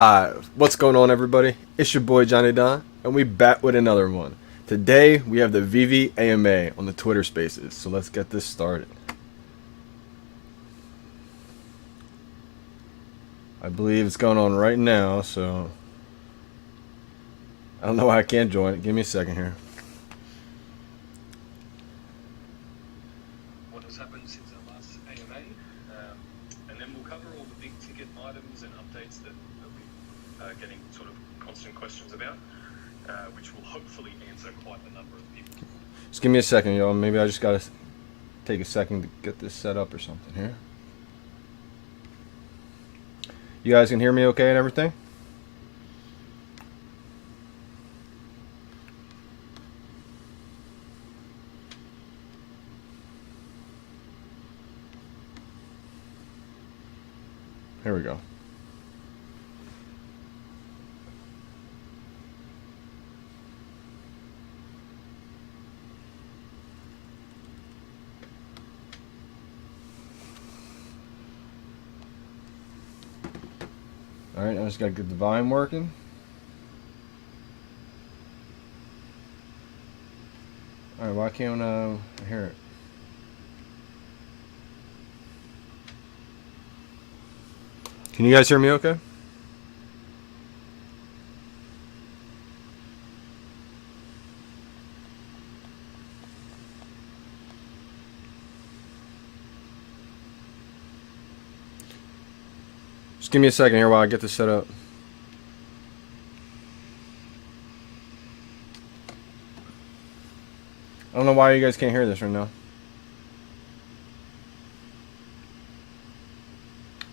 What's going on, everybody? It's your boy Johnny Don, and we back with another one. Today we have the VeVe AMA on the Twitter Spaces, so let's get this started. I believe it's going on right now, so I don't know why I can't join it. Give me a second here. What has happened since our last AMA, and then we'll cover all the big ticket items and updates that we're getting sort of constant questions about, which will hopefully answer quite a number of people. Just give me a second, y'all. Maybe I just gotta take a second to get this set up or something here. You guys can hear me okay and everything? Here we go. Alright, I just gotta get the volume working. Alright, why can't I hear it? Can you guys hear me okay? Just give me a second here while I get this set up. I don't know why you guys can't hear this right now.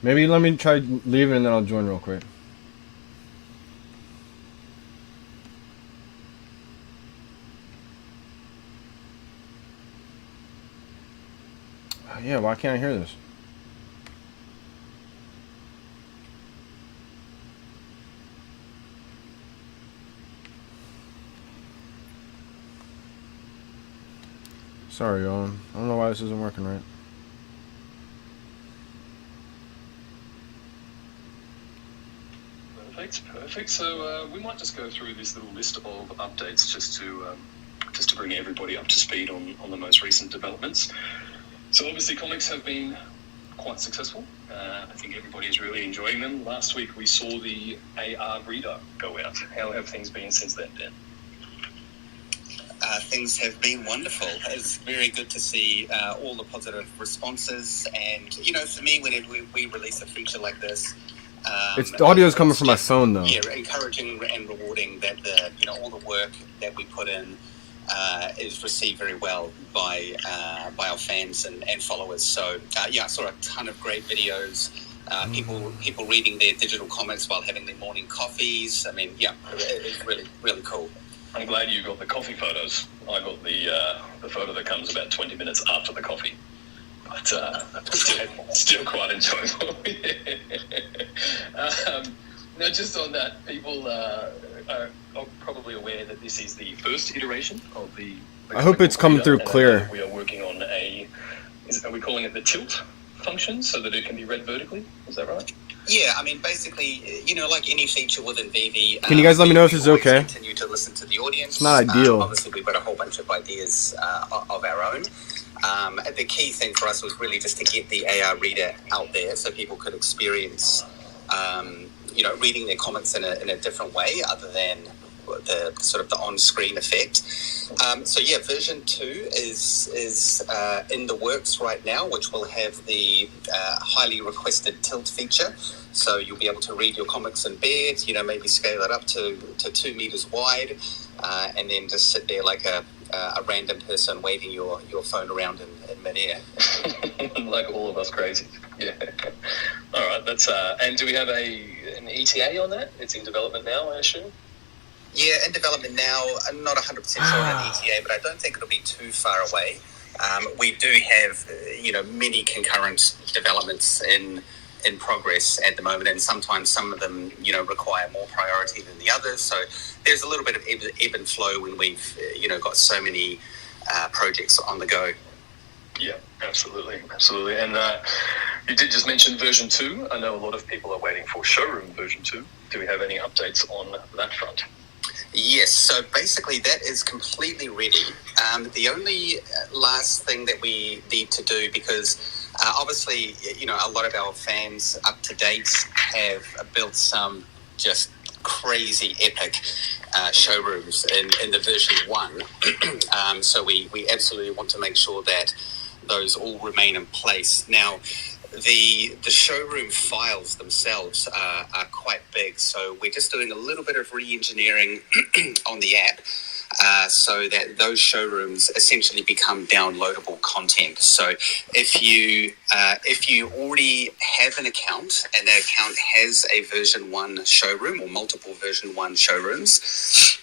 Maybe let me try leaving and then I'll join real quick. Yeah, why can't I hear this? Sorry, y'all. I don't know why this isn't working right. Perfect. So we might just go through this little list of updates just to bring everybody up to speed on the most recent developments. So obviously comics have been quite successful. I think everybody is really enjoying them. Last week we saw the AR reader go out. How have things been since then, Dan? Things have been wonderful. It's very good to see all the positive responses. And, for me, whenever we release a feature like this, The audio is coming from my phone, though. Yeah, encouraging and rewarding that all the work that we put in is received very well by our fans and followers. So, I saw a ton of great videos. People reading their digital comics while having their morning coffees. I mean, it's really, really cool. I'm glad you got the coffee photos. I got the photo that comes about 20 minutes after the coffee. But still quite enjoyable. Now, just on that, people are probably aware that this is the first iteration of the I hope it's coming through clear. We are working on are we calling it the tilt function so that it can be read vertically? Is that right? Yeah, I mean, basically, like any feature within VeVe... Can you guys let me know if this is okay? Continue to listen to the audience. It's not ideal. Obviously, we've got a whole bunch of ideas of our own. The key thing for us was really just to get the AR reader out there so people could experience, reading their comics in a different way other than the sort of the on-screen effect. Version 2 is in the works right now, which will have the highly requested tilt feature. So you'll be able to read your comics in bed, maybe scale it up to 2 meters wide, and then just sit there like a random person waving your phone around in midair. Like all of us crazy. Yeah. All right. That's and do we have an ETA on that? It's in development now, I assume. Yeah, in development now. I'm not 100% sure on an ETA, but I don't think it'll be too far away. We do have, many concurrent developments in progress at the moment, and sometimes some of them, require more priority than the others. So there's a little bit of ebb and flow when we've, got so many projects on the go. Yeah, absolutely, absolutely. And you did just mention version 2. I know a lot of people are waiting for Showroom version 2. Do we have any updates on that front? Yes, so basically that is completely ready. The only last thing that we need to do, because obviously, you know, a lot of our fans up to date have built some just crazy epic showrooms in the version 1. So we absolutely want to make sure that those all remain in place. Now, the showroom files themselves are quite big, so we're just doing a little bit of re-engineering on the app so that those showrooms essentially become downloadable content. So if you already have an account and that account has a version 1 showroom or multiple version 1 showrooms,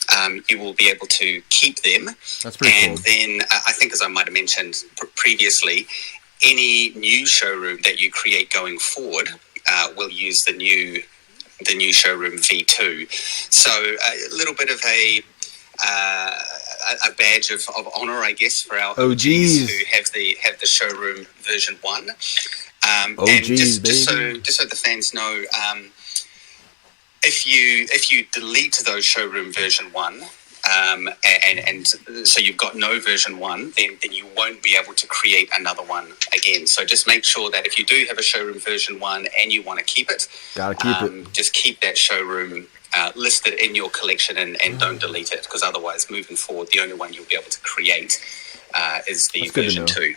you will be able to keep them. That's pretty cool. And then I think, as I might have mentioned previously, any new showroom that you create going forward will use the new showroom V2. So a little bit of a badge of honor, I guess, for our OGs who have the showroom version 1. And just so the fans know, if you delete those showroom version 1. And so you've got no version 1, then you won't be able to create another one again. So just make sure that if you do have a showroom version 1 and you want to keep it, just keep that showroom listed in your collection and don't delete it, because otherwise, moving forward, the only one you'll be able to create is the version 2.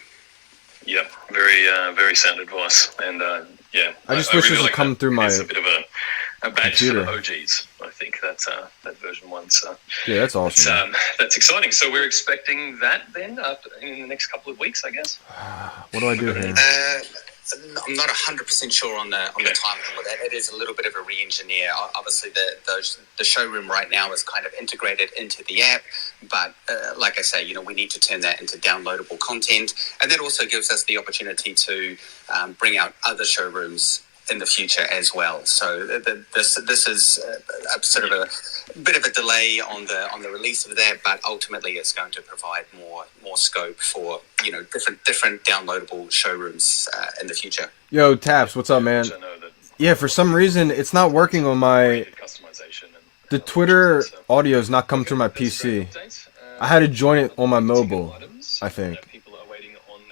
Yeah, very sound advice. And yeah, I just wish this would come through my. It's a bit of a badge for the OGs. I think that version 1. So yeah, that's awesome. That's exciting. So we're expecting that then in the next couple of weeks, I guess. What do I do here? I'm not 100% sure on the timeline with that. It is a little bit of a re-engineer. Obviously, the showroom right now is kind of integrated into the app, but like I say, you know, we need to turn that into downloadable content, and that also gives us the opportunity to bring out other showrooms in the future as well. So this is a sort of a bit of a delay on the release of that, but ultimately it's going to provide more scope for, you know, different downloadable showrooms in the future. Yo, Taps, what's up, man? Yeah, for some reason it's not working on my. The Twitter audio is not coming through my PC. I had to join it on my mobile, I think.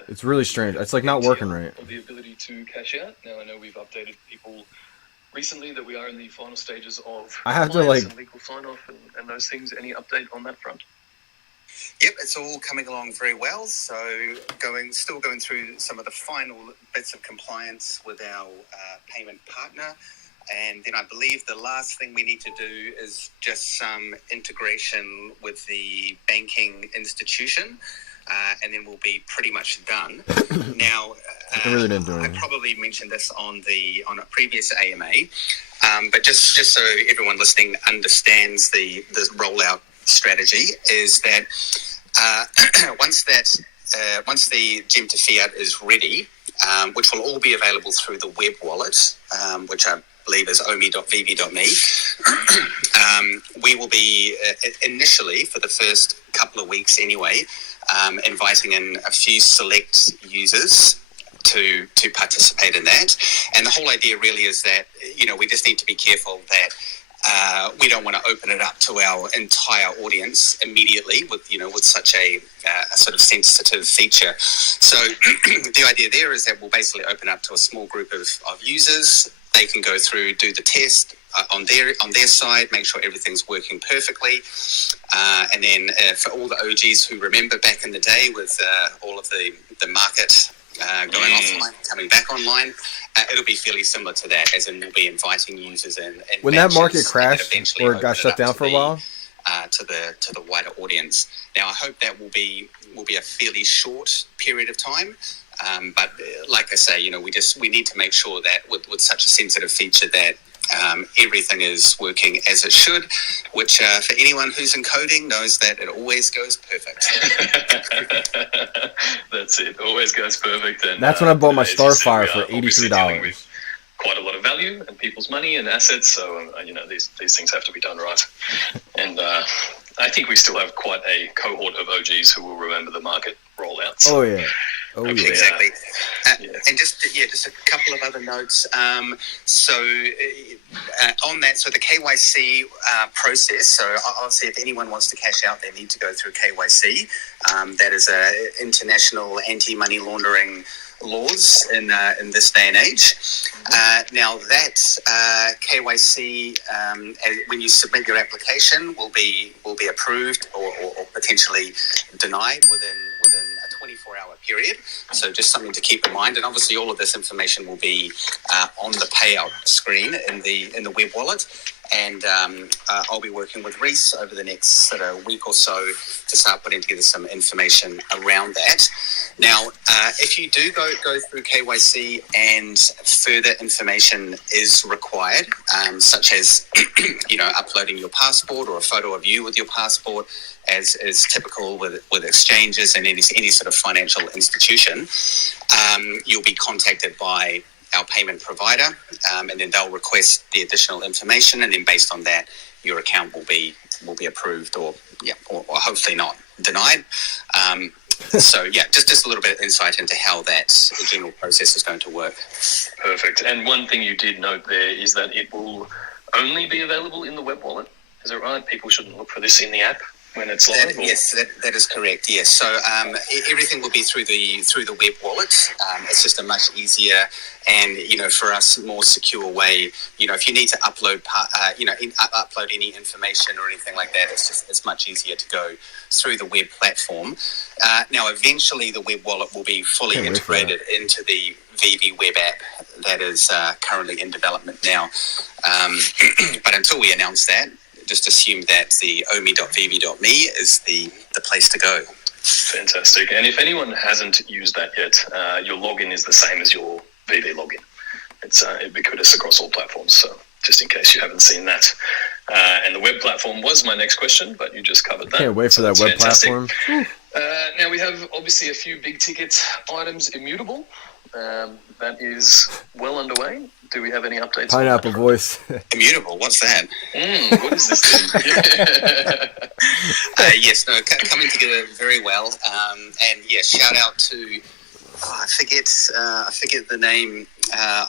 It's really strange. It's like not working right. The ability to cash out. Now I know we've updated people recently that we are in the final stages of I have to like legal sign off and those things. Any update on that front? Yep, it's all coming along very well. So still going through some of the final bits of compliance with our payment partner. And then I believe the last thing we need to do is just some integration with the banking institution. And then we'll be pretty much done. Now, I probably mentioned this on a previous AMA, but just so everyone listening understands the rollout strategy, is that once the Gem to Fiat is ready, which will all be available through the web wallet, which I believe is omi.veve.me, we will be initially, for the first couple of weeks anyway, inviting in a few select users to participate in that. And the whole idea really is that, you know, we just need to be careful that we don't want to open it up to our entire audience immediately with such a sort of sensitive feature. So the idea there is that we'll basically open up to a small group of users. They can go through, do the test on their side, make sure everything's working perfectly, and then for all the OGs who remember back in the day with all of the market going offline, coming back online, it'll be fairly similar to that, as in we'll be inviting users in. When that market crashed or it got shut down for a while, to the wider audience. Now, I hope that will be a fairly short period of time. But like I say, you know, we need to make sure that with such a sensitive feature that everything is working as it should, which for anyone who's in coding knows that it always goes perfect. That's it. Always goes perfect. And that's when I bought my Starfire for $83. Quite a lot of value and people's money and assets, so you know, these things have to be done right. And I think we still have quite a cohort of OGs who will remember the market rollouts. Oh yeah. Oh, Hopefully, yeah. Exactly. Yeah. And just a couple of other notes. So on that, so the KYC process. So obviously, if anyone wants to cash out, they need to go through KYC. That is international anti-money laundering laws in this day and age. Now that KYC, when you submit your application, will be approved or potentially denied within a 24-hour period. So just something to keep in mind. And obviously, all of this information will be on the payout screen in the web wallet. And I'll be working with Reese over the next sort of week or so to start putting together some information around that. Now, if you do go through KYC and further information is required, such as uploading your passport or a photo of you with your passport, as is typical with exchanges and any sort of financial institution, you'll be contacted by our payment provider, and then they'll request the additional information, and then based on that, your account will be approved or hopefully not denied. So just a little bit of insight into how the general process is going to work. Perfect. And one thing you did note there is that it will only be available in the web wallet. Is that right? People shouldn't look for this in the app when it's live? Yes, that is correct. Yes, so everything will be through the web wallet. It's just a much easier and for us more secure way. If you need to upload upload any information or anything like that, it's much easier to go through the web platform. Now, eventually, the web wallet will be fully integrated into the VeVe web app that is currently in development now. But until we announce that, just assume that the omi.veve.me is the place to go. Fantastic. And if anyone hasn't used that yet, your login is the same as your VeVe login. It's ubiquitous across all platforms, so just in case you haven't seen that. And the web platform was my next question, but you just covered that. Can't wait for that web fantastic. platform. Now we have obviously a few big ticket items immutable. That is well underway. Do we have any updates? Pineapple voice. Immutable, what's that? What is this thing? Yes, coming together very well. And shout out to I forget the name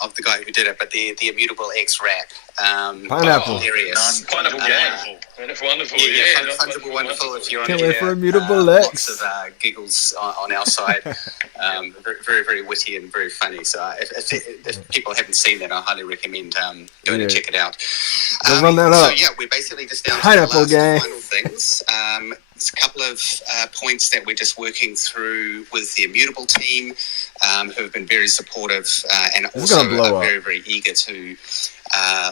of the guy who did it, but the Immutable X Wrap. Pineapple. Hilarious. Pineapple game. Wonderful. Fungible, wonderful. If you're on Can't wait for Immutable lots X. of giggles on our side. Very, very witty and very funny. So if people haven't seen that, I highly recommend going and check it out. Run that up. So we're basically just down Pineapple to the game. last final things. There's a couple of points that we're just working through with the Immutable team, who have been very supportive and also are very, very eager to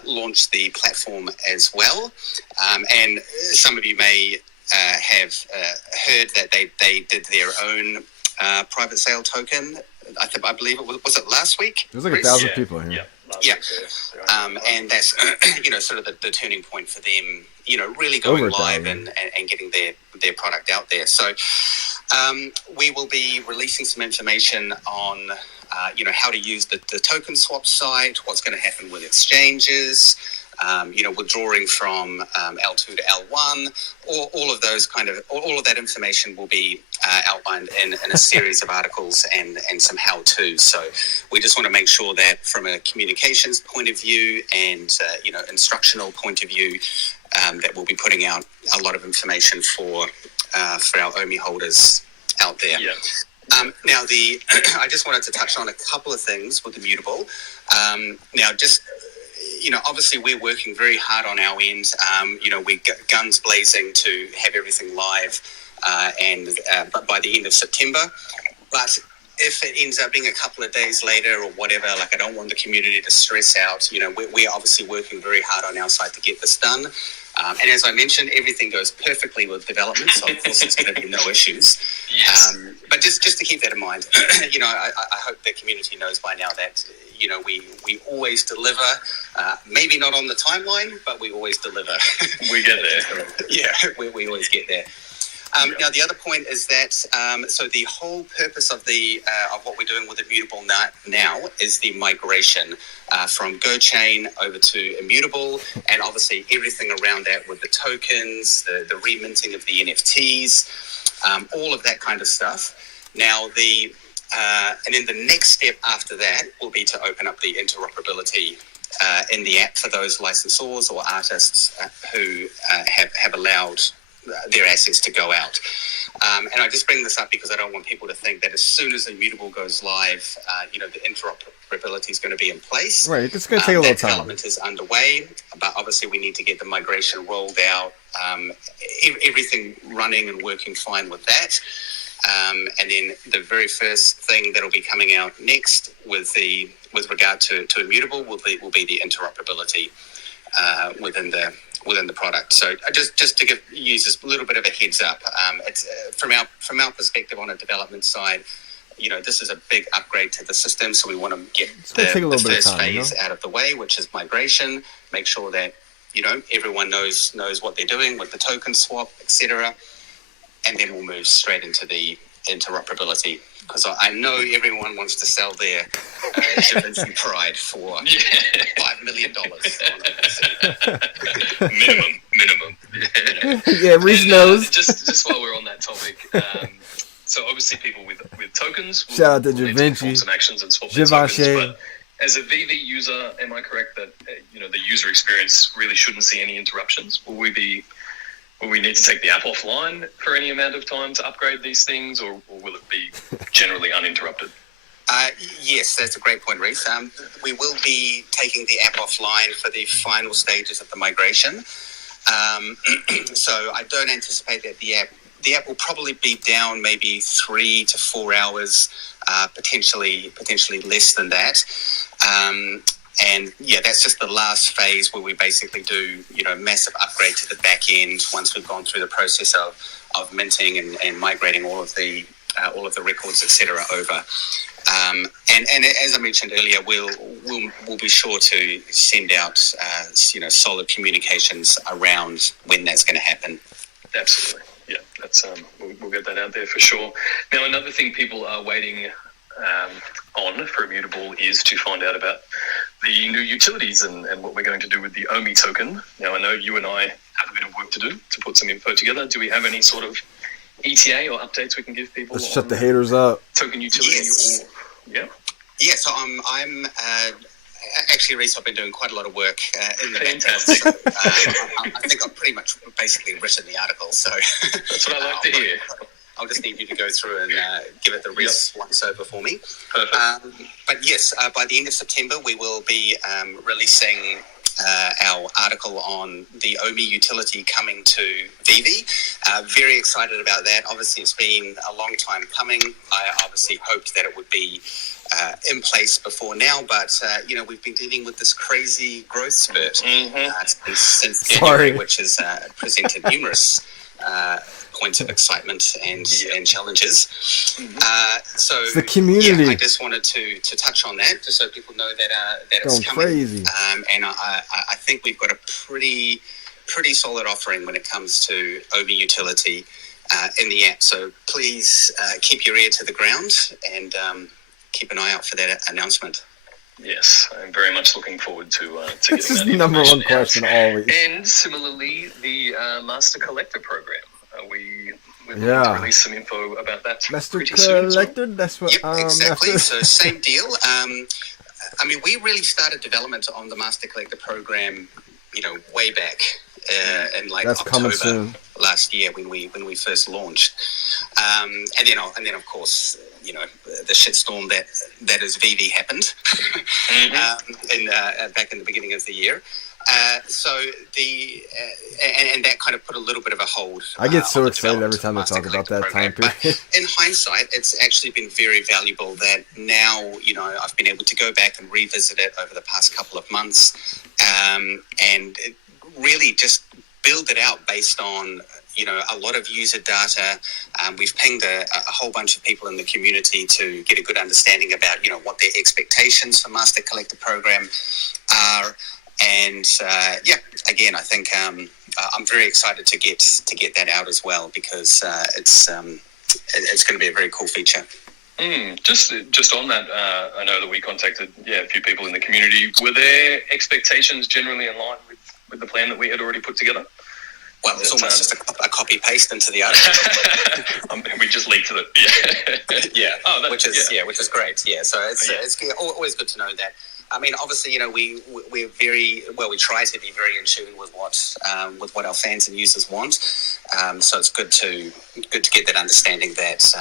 launch the platform as well. And some of you may have heard that they did their own private sale token. I believe it was it last week? There's like 1,000 people here. Yeah. And that's sort of the turning point for them, really going live and getting their product out there. So we will be releasing some information on how to use the token swap site, what's going to happen with exchanges, withdrawing from L2 to L1, all of that information will be outlined in a series of articles and some how-to. So we just want to make sure that from a communications point of view and instructional point of view, that we'll be putting out a lot of information for our OMI holders out there. Yeah. Now, I just wanted to touch on a couple of things with Immutable. Obviously we're working very hard on our end. We're guns blazing to have everything live, but by the end of September. But if it ends up being a couple of days later or whatever, I don't want the community to stress out. We're obviously working very hard on our side to get this done. And as I mentioned, everything goes perfectly with development, so of course there's going to be no issues. Yes. But just to keep that in mind, I hope the community knows by now that we always deliver. Maybe not on the timeline, but we always deliver. We get there. Yeah, we always get there. Now, the other point is that so the whole purpose of what we're doing with Immutable now is the migration from GoChain over to Immutable, and obviously everything around that with the tokens, the reminting of the NFTs, all of that kind of stuff. Now, the And then the next step after that will be to open up the interoperability in the app for those licensors or artists who have allowed their assets to go out. And I just bring this up because I don't want people to think that as soon as Immutable goes live, the interoperability is going to be in place. Right, it's going to take a little time. Development is underway, but obviously we need to get the migration rolled out, everything running and working fine with that. And then the very first thing that'll be coming out next with regard to Immutable will be the interoperability within the product. So just to give users a little bit of a heads up, it's from our perspective on a development side, this is a big upgrade to the system, so we want to get the first phase out of the way, which is migration. Make sure that everyone knows what they're doing with the token swap, etc. And then we'll move straight into the interoperability, because I know everyone wants to sell their Da Vinci Pride for $5 million. minimum. Yeah, Reese knows. Just while we're on that topic, so obviously people with tokens will, shout out to Da need Vinci, to perform some actions and swap their tokens. But as a VeVe user, am I correct that the user experience really shouldn't see any interruptions? Will we need to take the app offline for any amount of time to upgrade these things, or will it be generally uninterrupted? Yes, that's a great point, Reese. We will be taking the app offline for the final stages of the migration. So I don't anticipate that the app will probably be down maybe 3 to 4 hours, potentially less than that. And that's just the last phase where we basically do, massive upgrade to the back end once we've gone through the process of minting and migrating all of the records, etc. over. And as I mentioned earlier, we'll be sure to send out, solid communications around when that's going to happen. Absolutely. Yeah, that's we'll get that out there for sure. Now, another thing people are waiting on for Immutable is to find out about the new utilities and what we're going to do with the OMI token. Now, I know you and I have a bit of work to do to put some info together. Do we have any sort of ETA or updates we can give people? Let's shut the haters up. Token utility? Yes. Yeah, so I'm actually, Reese, I've been doing quite a lot of work in the background. I think I've pretty much basically written the article, so that's what I like to hear. I'll just need you to go through and give it the Reese once over for me. Perfect. But yes, by the end of September, we will be releasing our article on the OMI utility coming to VeVe. Very excited about that. Obviously, it's been a long time coming. I obviously hoped that it would be in place before now, but we've been dealing with this crazy growth spurt since January, which has presented numerous points of excitement and challenges. So it's the community. I just wanted to touch on that, just so people know that it's going coming. Crazy. And I think we've got a pretty solid offering when it comes to OMI utility in the app. So please keep your ear to the ground and keep an eye out for that announcement. Yes, I'm very much looking forward to getting this is that the number one question out. always. And similarly, the Master Collector program. We're going to release some info about that. Master pretty Collector, soon, so. That's what. Yep, exactly. So same deal. We really started development on the Master Collector program, way back in that's October last year when we first launched. And then of course, the shitstorm that is VeVe happened back in the beginning of the year. So and that kind of put a little bit of a hold. I get so excited every time I talk about that time period. But in hindsight, it's actually been very valuable that now, I've been able to go back and revisit it over the past couple of months, and really just build it out based on, a lot of user data. We've pinged a whole bunch of people in the community to get a good understanding about, what their expectations for Master Collector program are. And again, I think I'm very excited to get that out as well, because it's going to be a very cool feature. Just on that, I know that we contacted a few people in the community. Were their expectations generally in line with the plan that we had already put together? Well, it's almost just a copy paste into the other. We just leaked it. Yeah. Yeah. Oh, which is great. Yeah. So it's always good to know that. I mean, obviously, we're we try to be very in tune with what our fans and users want. So it's good to get that understanding that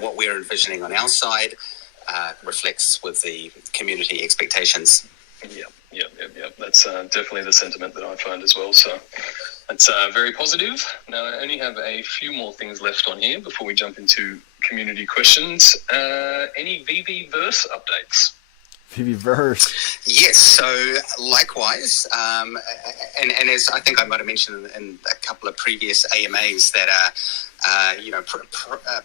what we're envisioning on our side reflects with the community expectations. Yeah. That's definitely the sentiment that I find as well. So it's very positive. Now, I only have a few more things left on here before we jump into community questions. Any VeVe verse updates? VeVe verse. Yes. So likewise, and as I think I might have mentioned in a couple of previous AMAs that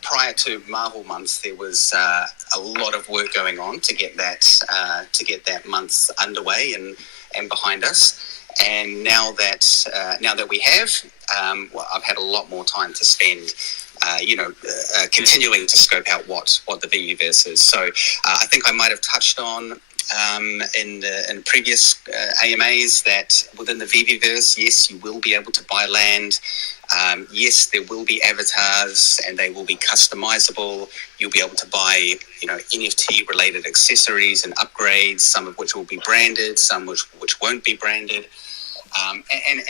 prior to Marvel month, there was a lot of work going on to get that month underway and behind us. And now that we have, I've had a lot more time to spend, continuing to scope out what the VeVe is. So I think I might have touched on in previous AMAs that within the VeVe-verse, yes, you will be able to buy land. Yes, there will be avatars and they will be customizable. You'll be able to buy, NFT related accessories and upgrades, some of which will be branded, some which won't be branded.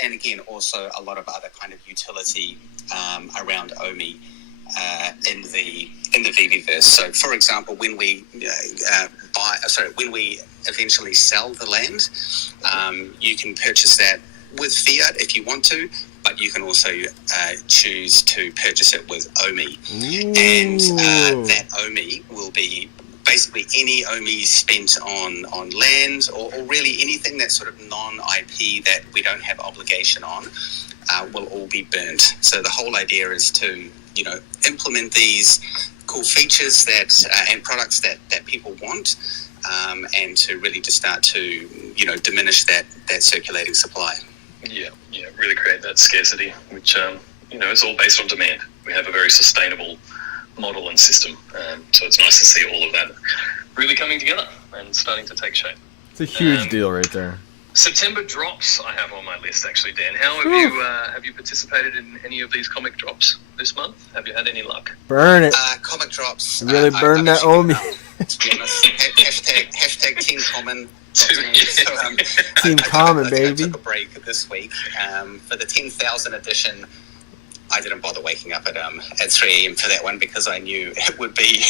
And again, also a lot of other kind of utility around OMI in the VeVe-verse. So, for example, when we when we eventually sell the land, you can purchase that with fiat if you want to, but you can also choose to purchase it with OMI. Ooh. And that OMI will be basically any OMI spent on land or really anything that's sort of non-IP that we don't have obligation on will all be burnt. So the whole idea is to, implement these cool features that and products that people want, and to really just start to, diminish that circulating supply. Yeah, really create that scarcity, which, is all based on demand. We have a very sustainable model and system. So it's nice to see all of that really coming together and starting to take shape. It's a huge deal right there. September drops I have on my list, actually, Dan. How have you participated in any of these comic drops this month? Have you had any luck? Burn it. Comic drops. Really burn that OMI. To be honest, hashtag Team Common. Team Common, baby. I took a break this week for the 10,000 edition. I didn't bother waking up at 3 a.m. for that one because I knew it would be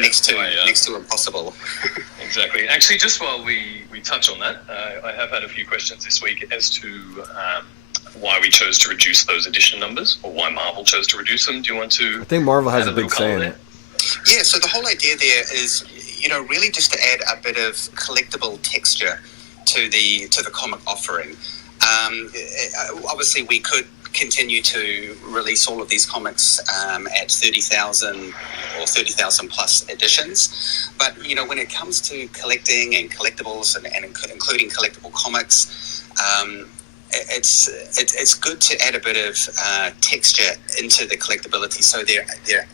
next to impossible. Exactly. Actually, just while we touch on that, I have had a few questions this week as to why we chose to reduce those edition numbers, or why Marvel chose to reduce them. Do you want to? I think Marvel has a big say in it. Yeah. So the whole idea there is, really just to add a bit of collectible texture to the comic offering. Obviously, we could continue to release all of these comics at 30,000 or 30,000 plus editions, but when it comes to collecting and collectibles and including collectible comics, it's good to add a bit of texture into the collectability. So there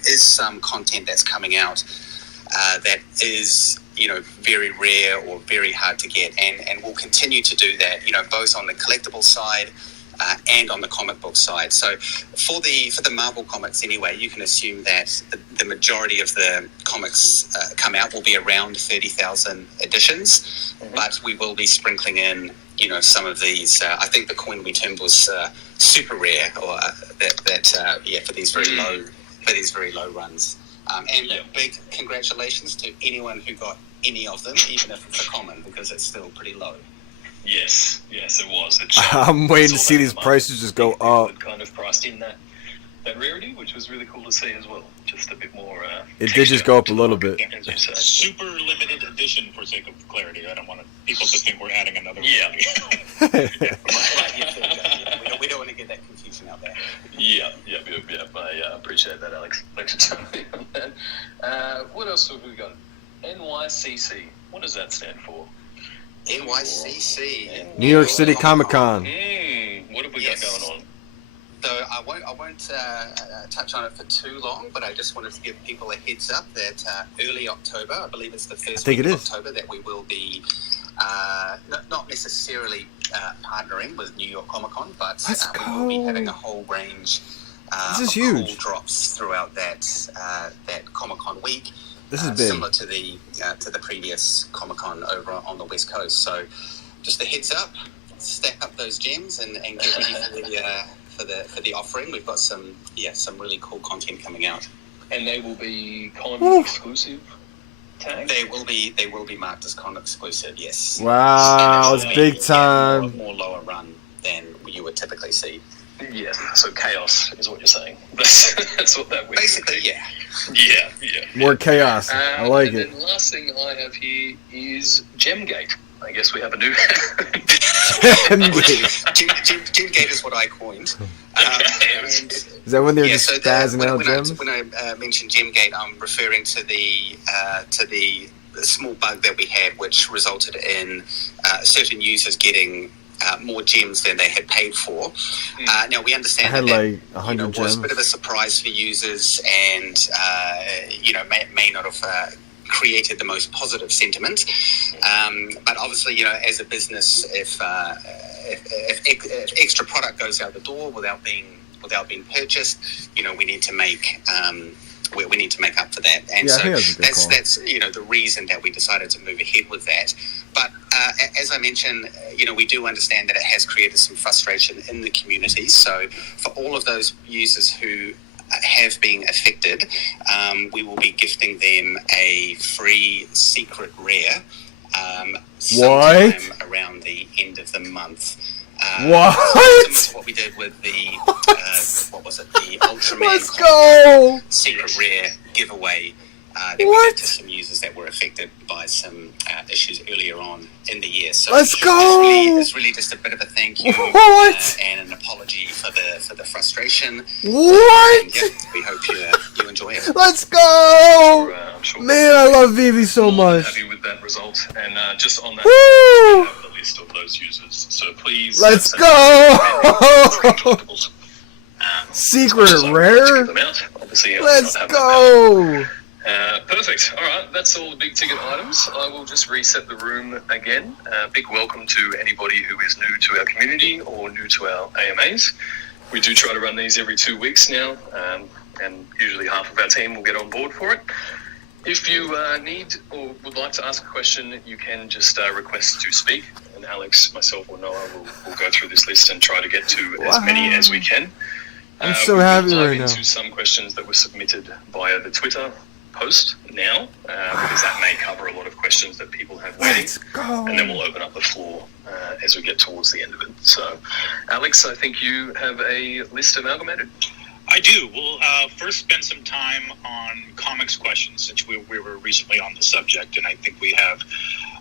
is some content that's coming out that is very rare or very hard to get, and we'll continue to do that, both on the collectible side and on the comic book side. So for the Marvel comics anyway, you can assume that the majority of the comics come out will be around 30,000 editions, but we will be sprinkling in some of these. I think the coin we termed was super rare, or for these very low runs. And big congratulations to anyone who got any of them, even if it's a common, because it's still pretty low. Yes, it was. I'm waiting to see these prices just go up. Kind of priced in that rarity, which was really cool to see as well. Just a bit more. It did just go up a little bit. A super limited edition, for sake of clarity. I don't want people to think we're adding another. Yeah. We don't want to get that confusion out there. Yeah. I appreciate that, Alex. Thanks for telling me on that. What else have we got? NYCC. What does that stand for? NYCC. New York City Comic Con. What have we got going on? So I won't touch on it for too long, but I just wanted to give people a heads up that early October, I believe it's the first week of October, that we will be not necessarily partnering with New York Comic Con, but Let's we will be go. having a whole range This is of huge. cool drops throughout that Comic Con week. This is big. Similar to the previous Comic Con over on the West Coast. So just a heads up, stack up those gems and get ready for the offering. We've got some really cool content coming out. And they will be con exclusive tags? They will be marked as con exclusive, yes. Wow, it's big time. More lower run than you would typically see. Yeah, so chaos is what you're saying. That's what that would Basically, be. yeah. Yeah. More chaos. I like and it. then last thing I have here is Gemgate. I guess we have a new... Gemgate is what I coined. Is that when they're just spazzing out gems? When I mentioned Gemgate, I'm referring to the small bug that we had, which resulted in certain users getting more gems than they had paid for. Now we understand I had that like 100 was gems. a bit of a surprise for users, and may not have created the most positive sentiment. But obviously, as a business, if extra product goes out the door without being purchased, we need to make we need to make up for that. And Yeah, I so think that's a good call. that's the reason that we decided to move ahead with that. But as I mentioned, we do understand that it has created some frustration in the community. So for all of those users who have been affected, we will be gifting them a free secret rare sometime around the end of the month. What? Similar to what we did with the the Ultraman Let's go! secret rare giveaway that we did to some users that were affected by some issues earlier on in the year. So Let's go! It's really just a bit of a thank you What? and an apology for the frustration. What? And, we hope you enjoy it. Let's go! I'm sure Man, I love VeVe so much. happy with that result. And just on that, Woo! we have the list of those users. So please... Let's send go! us Secret to rare? get them out. Obviously, Let's not have go! Perfect. All right, that's all the big ticket items. I will just reset the room again. Big welcome to anybody who is new to our community or new to our AMAs. We do try to run these every 2 weeks now, and usually half of our team will get on board for it. If you need or would like to ask a question, you can just request to speak, and Alex, myself, or Noah will go through this list and try to get to as many as we can. I'm so we will happy dive right now. into some questions that were submitted via the Twitter post now, because that may cover a lot of questions that people have waiting. Let's go! And then we'll open up the floor as we get towards the end of it. So, Alex, I think you have a list amalgamated. I do. We'll first spend some time on comics questions, since we were recently on the subject, and I think we have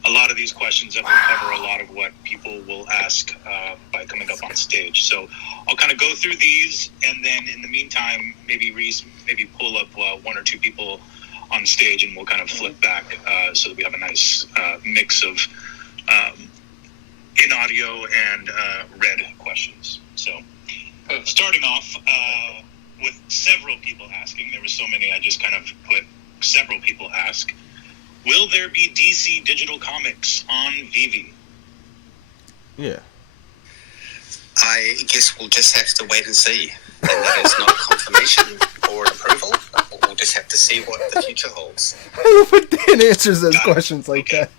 a lot of these questions that will cover a lot of what people will ask by coming up on stage. So I'll kind of go through these, and then in the meantime, maybe pull up one or two people on stage, and we'll kind of flip back so that we have a nice mix of in audio and read questions. So starting off with several people asking, there were so many I just kind of put several people ask, will there be DC digital comics on VeVe? Yeah. I guess we'll just have to wait and see. And that is not a confirmation or an approval. We'll just have to see what the future holds. I love when Dan answers those questions like that.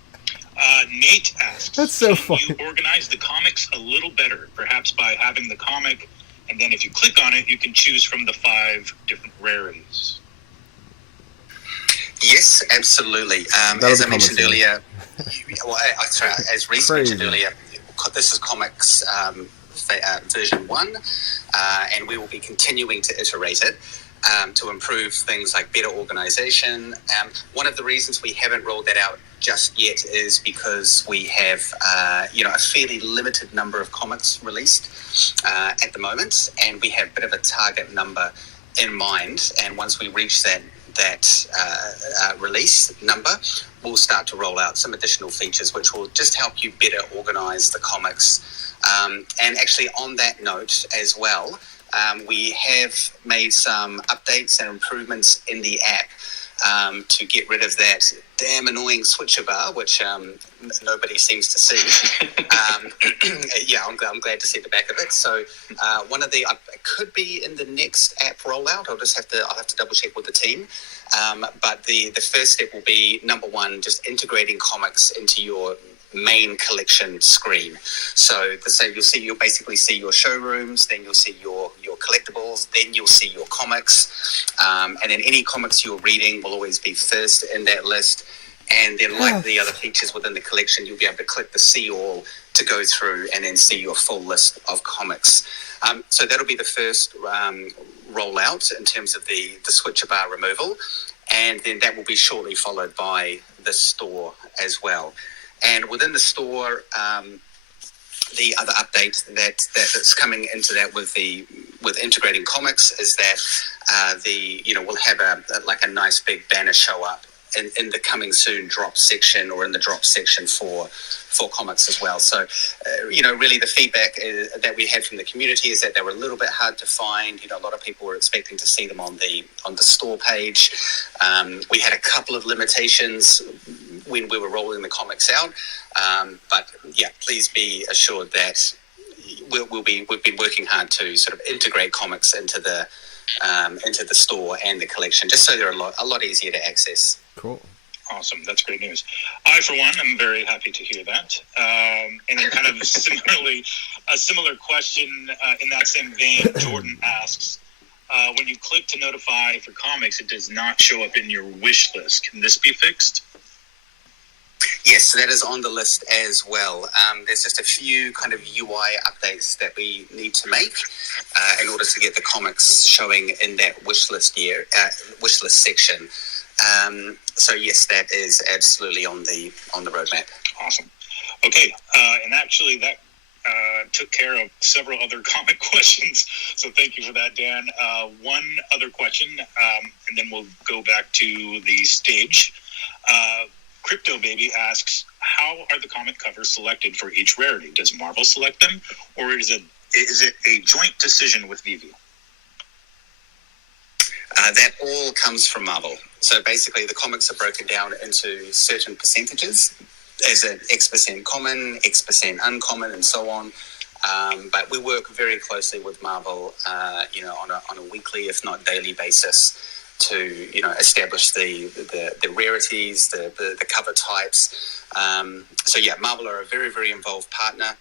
Nate asks, That's so can funny. you organize the comics a little better, perhaps by having the comic, and then if you click on it, you can choose from the 5 different rarities? Yes, absolutely. As I mentioned earlier, as Reese mentioned earlier, this is comics version 1, and we will be continuing to iterate it to improve things like better organization. One of the reasons we haven't rolled that out just yet is because we have a fairly limited number of comics released at the moment, and we have a bit of a target number in mind. And once we reach that release number, we'll start to roll out some additional features which will just help you better organize the comics. And actually on that note as well, we have made some updates and improvements in the app to get rid of that damn annoying switcher bar, which nobody seems to see. Yeah, I'm glad to see the back of it. So one of the it could be in the next app rollout. I'll have to double check with the team. But the first step will be, number one, just integrating comics into your main collection screen. So you'll basically see your showrooms, then you'll see your collectibles, then you'll see your comics, and then any comics you're reading will always be first in that list. And then, like the other features within the collection, you'll be able to click the see all to go through and then see your full list of comics. So that'll be the first rollout in terms of the switcher bar removal, and then that will be shortly followed by the store as well. And within the store, the other update that's coming into that with integrating comics is that we'll have a nice big banner show up in the coming soon drop section, or in the drop section for comics as well. So, really the feedback that we had from the community is that they were a little bit hard to find. A lot of people were expecting to see them on the store page. We had a couple of limitations when we were rolling the comics out, but yeah, please be assured that we've been working hard to sort of integrate comics into the store and the collection, just so they're a lot easier to access. Cool. Awesome. That's great news. I, for one, am very happy to hear that. And then kind of similarly, a similar question in that same vein, Jordan asks, when you click to notify for comics, it does not show up in your wish list. Can this be fixed? Yes, that is on the list as well. There's just a few kind of UI updates that we need to make in order to get the comics showing in that wish list section. So yes, that is absolutely on the roadmap. Awesome. Okay, and actually that took care of several other comic questions. So thank you for that, Dan. One other question, and then we'll go back to the stage. Crypto Baby asks, how are the comic covers selected for each rarity? Does Marvel select them, or is it a joint decision with VeVe? That all comes from Marvel. So basically, the comics are broken down into certain percentages, as an X% common, X% uncommon, and so on. But we work very closely with Marvel, on a weekly, if not daily basis, to establish the rarities, the cover types. So yeah, Marvel are a very, very involved partner,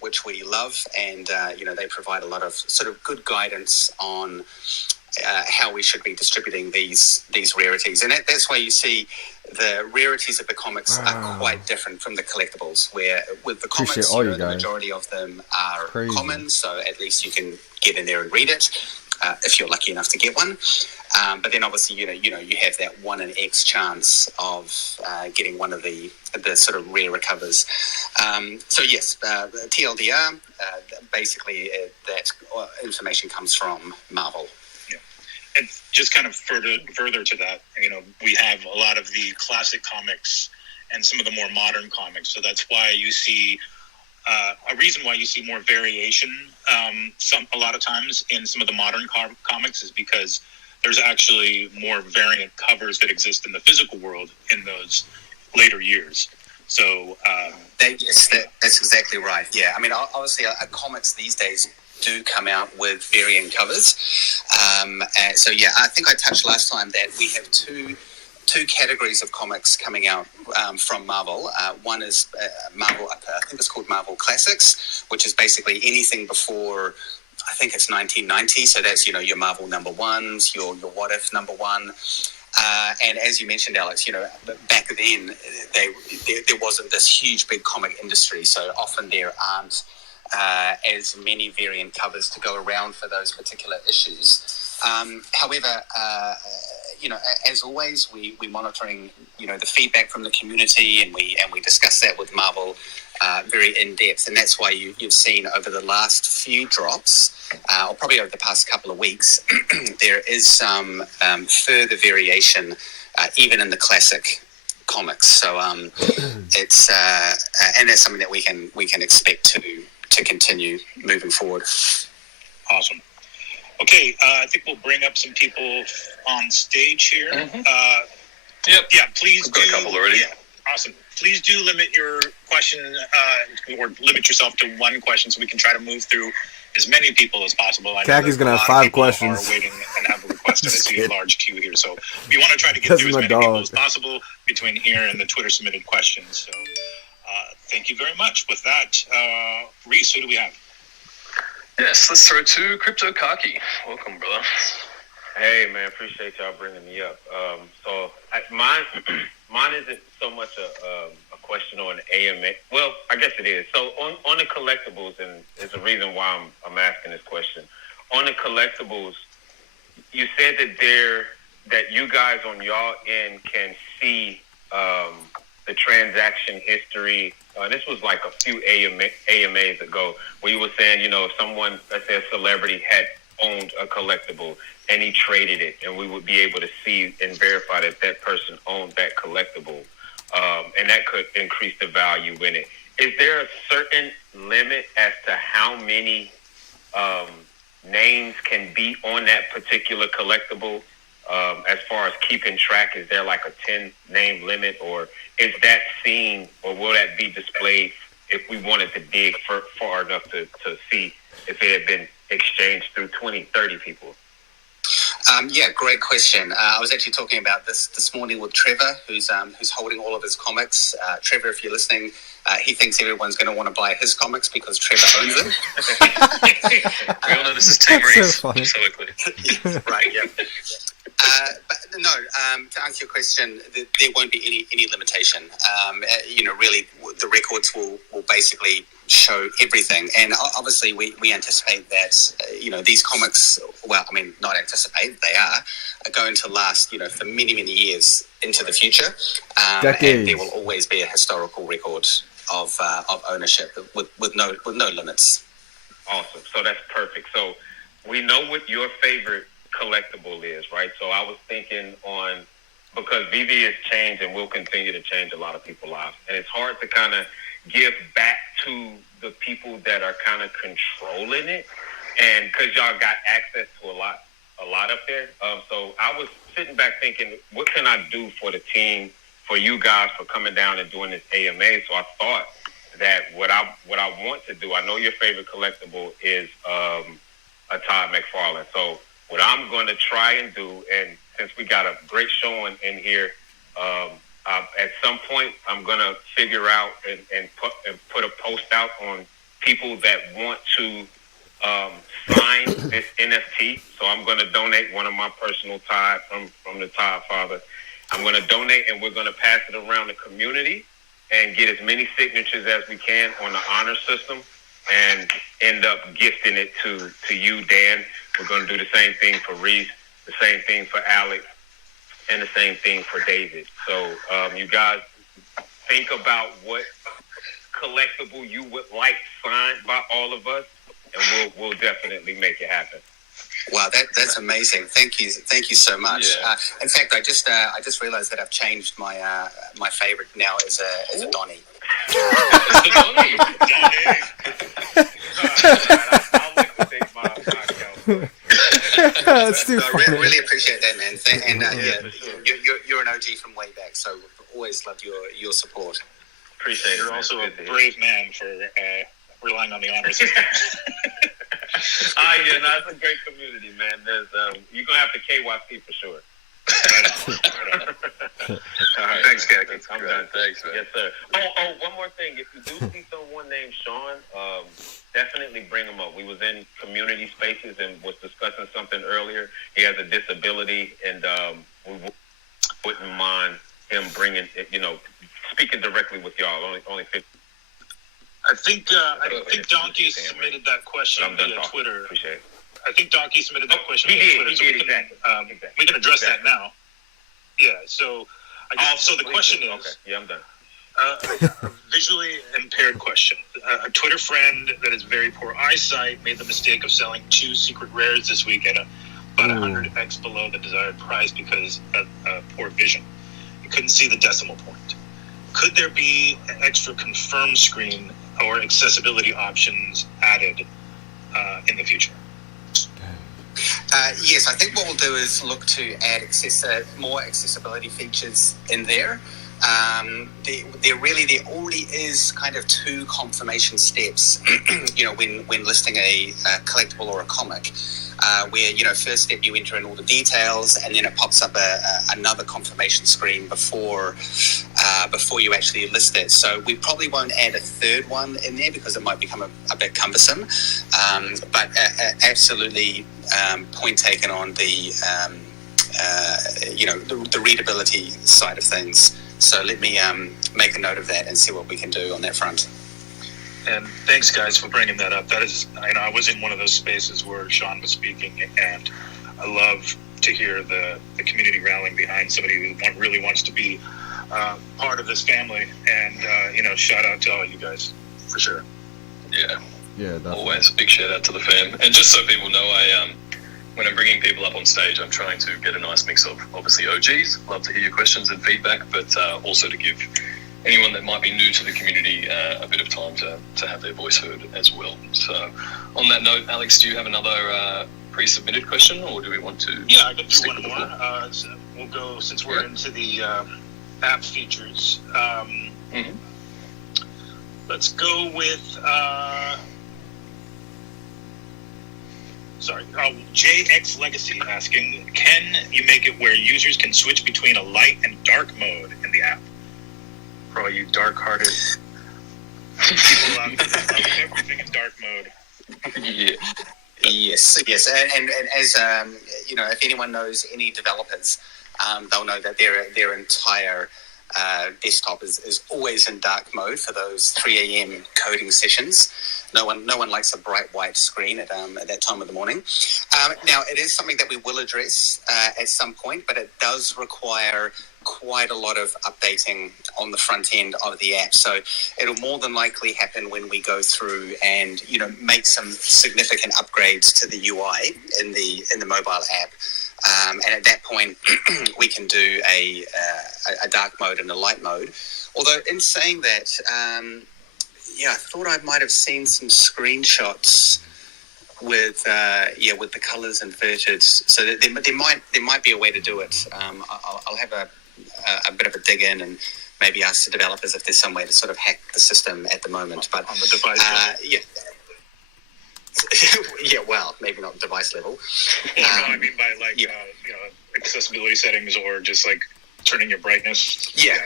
which we love, and they provide a lot of sort of good guidance on how we should be distributing these rarities. And that's why you see the rarities of the comics are quite different from the collectibles, where with the comics, the majority of them are common, so at least you can get in there and read it if you're lucky enough to get one. But then obviously, you have that 1 in X chance of getting one of the sort of rare recovers. So yes, TLDR, basically that information comes from Marvel. And just kind of further to that, we have a lot of the classic comics and some of the more modern comics. So that's why you see a reason why you see more variation a lot of times in some of the modern comics is because there's actually more variant covers that exist in the physical world in those later years. So that's exactly right. Yeah, I mean, obviously, comics these days do come out with variant covers. So yeah, I think I touched last time that we have two categories of comics coming out from Marvel. One is Marvel, I think it's called Marvel Classics, which is basically anything before, I think it's 1990. So that's, your Marvel number ones, your What If number one. And as you mentioned, Alex, back then there wasn't this huge big comic industry. So often there aren't as many variant covers to go around for those particular issues. However, as always, we're monitoring, the feedback from the community, and we discuss that with Marvel very in depth, and that's why you've seen over the last few drops, or probably over the past couple of weeks, there is some further variation, even in the classic comics. So it's and that's something that we can expect to continue moving forward. Awesome. Okay, I think we'll bring up some people on stage here. Mm-hmm. Yep. Yeah, please I've got a couple already. Yeah, awesome. Please do limit your question, or limit yourself to one question, so we can try to move through as many people as possible. I know Kaki's that gonna a have lot of 5 people questions. are waiting and have requested. I see a kidding. large queue here, so we want to try to get That's through as my many people dog. as possible between here and the Twitter submitted questions. So, thank you very much. With that, Reese, who do we have? Yes, let's throw to Crypto Kaki. Welcome, brother. Hey man, appreciate y'all bringing me up. Mine isn't so much a question on AMA. Well, I guess it is. So on the collectibles, and there's a reason why I'm asking this question. On the collectibles, you said that you guys on y'all end can see the transaction history. This was like a few AMAs ago, where you were saying, if someone, let's say a celebrity, had owned a collectible and he traded it, and we would be able to see and verify that that person owned that collectible, and that could increase the value in it. Is there a certain limit as to how many names can be on that particular collectible? As far as keeping track, is there like a 10-name limit, or is that seen, or will that be displayed if we wanted to dig far enough to see if it had been exchanged through 20, 30 people? Yeah, great question. I was actually talking about this morning with Trevor, who's holding all of his comics. Trevor, if you're listening, he thinks everyone's going to want to buy his comics because Trevor owns them. We all know this is Team That's so Reese. funny. Yeah, right, yeah. But no, to answer your question, there won't be any limitation. Really, the records will basically show everything. And obviously, we anticipate that, these comics, well, I mean, not anticipate, they are going to last, for many, many years into the future. Decades. And there will always be a historical record of ownership with no limits. Awesome. So that's perfect. So we know what your favorite collectible is, right? So I was thinking because VeVe has changed and will continue to change a lot of people's lives. And it's hard to kind of give back to the people that are kind of controlling it. And because y'all got access to a lot up there. So I was sitting back thinking, what can I do for the team, for you guys, for coming down and doing this AMA? So I thought that what I want to do, I know your favorite collectible is a Todd McFarlane. So what I'm going to try and do, and since we got a great showing in here, at some point I'm going to figure out and put a post out on people that want to sign this NFT. So I'm going to donate one of my personal Todd from the Todd Father. I'm going to donate, and we're going to pass it around the community and get as many signatures as we can on the honor system, and end up gifting it to you, Dan. We're going to do the same thing for Reese, the same thing for Alex, and the same thing for David. So you guys think about what collectible you would like signed by all of us, and we'll definitely make it happen. Wow, that's amazing. Thank you so much. Yeah. In fact, I just realized that I've changed my favorite now as a Donnie. I'll let you take my account. That's too I funny. really appreciate that, man. And for sure. you're an OG from way back, so always loved your support. Appreciate it. You're man. also a Good to hear. brave man for relying on the honor system. It's a great community, man. There's you're gonna have to KYC for sure. All right, thanks, Kaki. I'm done. Thanks, man. Yes, sir. Oh, one more thing. If you do see someone named Sean, definitely bring him up. We was in community spaces and was discussing something earlier. He has a disability, and we wouldn't mind him bringing, speaking directly with y'all. Only 50. I think Donkey submitted that question I'm done via talking. Twitter. Appreciate it. I think Donkey submitted that question He via did. Twitter. He so did. we can, Exactly. we can address Exactly. that now. Yeah. So I guess so. The question is. Okay. Yeah, I'm done. A visually impaired question. A Twitter friend that has very poor eyesight made the mistake of selling 2 secret rares this week at about 100x below the desired price because of poor vision. He couldn't see the decimal point. Could there be an extra confirm screen or accessibility options added in the future? Yes, I think what we'll do is look to add more accessibility features in there. There already is kind of 2 confirmation steps, when listing a collectible or a comic, where, first step you enter in all the details, and then it pops up another confirmation screen before you actually list it. So we probably won't add a third one in there because it might become a bit cumbersome. But absolutely, point taken on the the readability side of things. So let me make a note of that and see what we can do on that front. And thanks, guys, for bringing that up. That is, I was in one of those spaces where Sean was speaking, and I love to hear the community rallying behind somebody who really wants to be part of this family. And, shout out to all you guys, for sure. Yeah. Yeah, definitely. Always. Big shout out to the fam. And just so people know, when I'm bringing people up on stage, I'm trying to get a nice mix of, obviously, OGs. Love to hear your questions and feedback, but also to give anyone that might be new to the community a bit of time to have their voice heard as well. So on that note, Alex, do you have another pre-submitted question, or do we want to... Yeah, I can do one more. So we'll go, since we're into the app features. Let's go with... JX Legacy asking, can you make it where users can switch between a light and dark mode in the app? For all you dark-hearted people out there that love everything in dark mode. Yeah. Yes, and as if anyone knows any developers, they'll know that their entire desktop is always in dark mode for those 3 a.m. coding sessions. No one likes a bright white screen at that time of the morning. Now, it is something that we will address at some point, but it does require quite a lot of updating on the front end of the app. So it'll more than likely happen when we go through and make some significant upgrades to the UI in the mobile app. And at that point, we can do a dark mode and a light mode. Although in saying that, I thought I might have seen some screenshots with the colors inverted. So that there might be a way to do it. I'll have a bit of a dig in and maybe ask the developers if there's some way to sort of hack the system at the moment. But on the device level. Yeah, well, maybe not device level. No, I mean by accessibility settings, or just like turning your brightness. Yeah,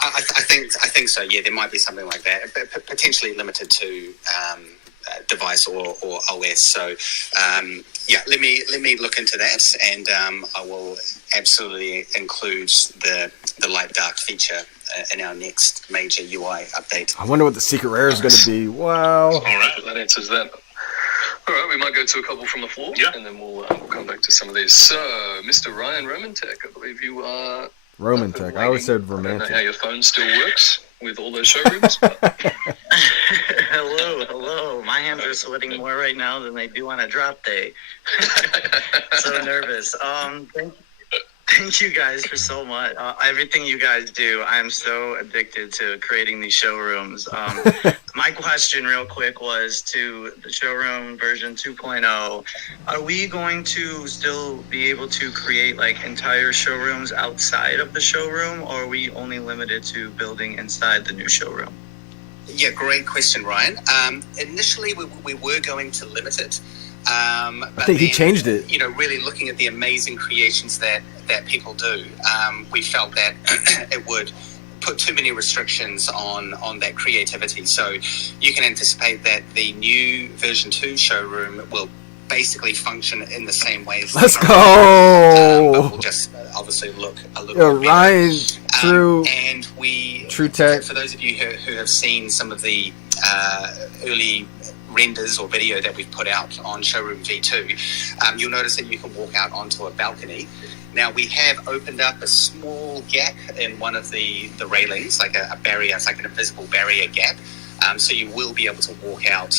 I think so. Yeah, there might be something like that, but potentially limited to device or OS. So let me look into that, and I will absolutely include the light dark feature in our next major UI update. I wonder what the secret rare is going to be. Wow. All right, that answers that. All right, we might go to a couple from the floor, and then we'll come back to some of these. So, Mr. Ryan Romantech, I believe you are... Romantech. I always said romantic. I don't know how your phone still works with all those showrooms. Hello. My hands are sweating more right now than they do on a drop day. So nervous. Thank you guys for so much. Everything you guys do, I'm so addicted to creating these showrooms. My question real quick was to the showroom version 2.0. Are we going to still be able to create like entire showrooms outside of the showroom, or are we only limited to building inside the new showroom? Yeah, great question, Ryan. Initially, we were going to limit it. But I think he changed it. Really looking at the amazing creations that people do, we felt that it would put too many restrictions on that creativity. So you can anticipate that the new version 2 showroom will basically function in the same way as Let's the go! but we'll just obviously look a little bit Ryan, better. And we, True Tech. For those of you who have seen some of the early renders or video that we've put out on Showroom V2, you'll notice that you can walk out onto a balcony. Now, we have opened up a small gap in one of the railings, like a barrier. It's like an invisible barrier gap. So you will be able to walk out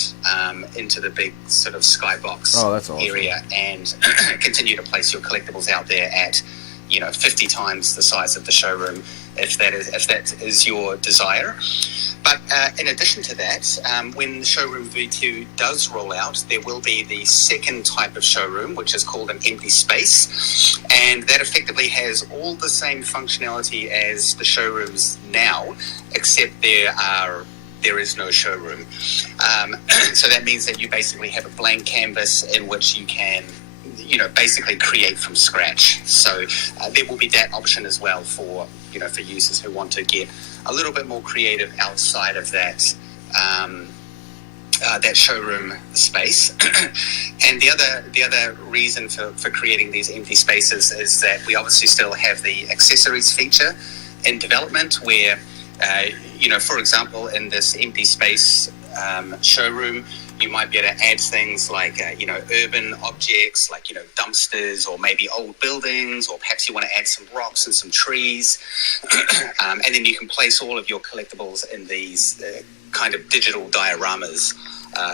into the big sort of skybox that's awesome. area and continue to place your collectibles out there at 50 times the size of the showroom, if that is your desire. But in addition to that, when Showroom V2 does roll out, there will be the second type of showroom, which is called an empty space. And that effectively has all the same functionality as the showrooms now, except there is no showroom. So that means that you basically have a blank canvas in which you can basically create from scratch. So there will be that option as well for users who want to get a little bit more creative outside of that that showroom space. And the other reason for creating these empty spaces is that we obviously still have the accessories feature in development, where for example, in this empty space showroom, you might be able to add things like, urban objects, like, dumpsters, or maybe old buildings, or perhaps you want to add some rocks and some trees. And then you can place all of your collectibles in these kind of digital dioramas,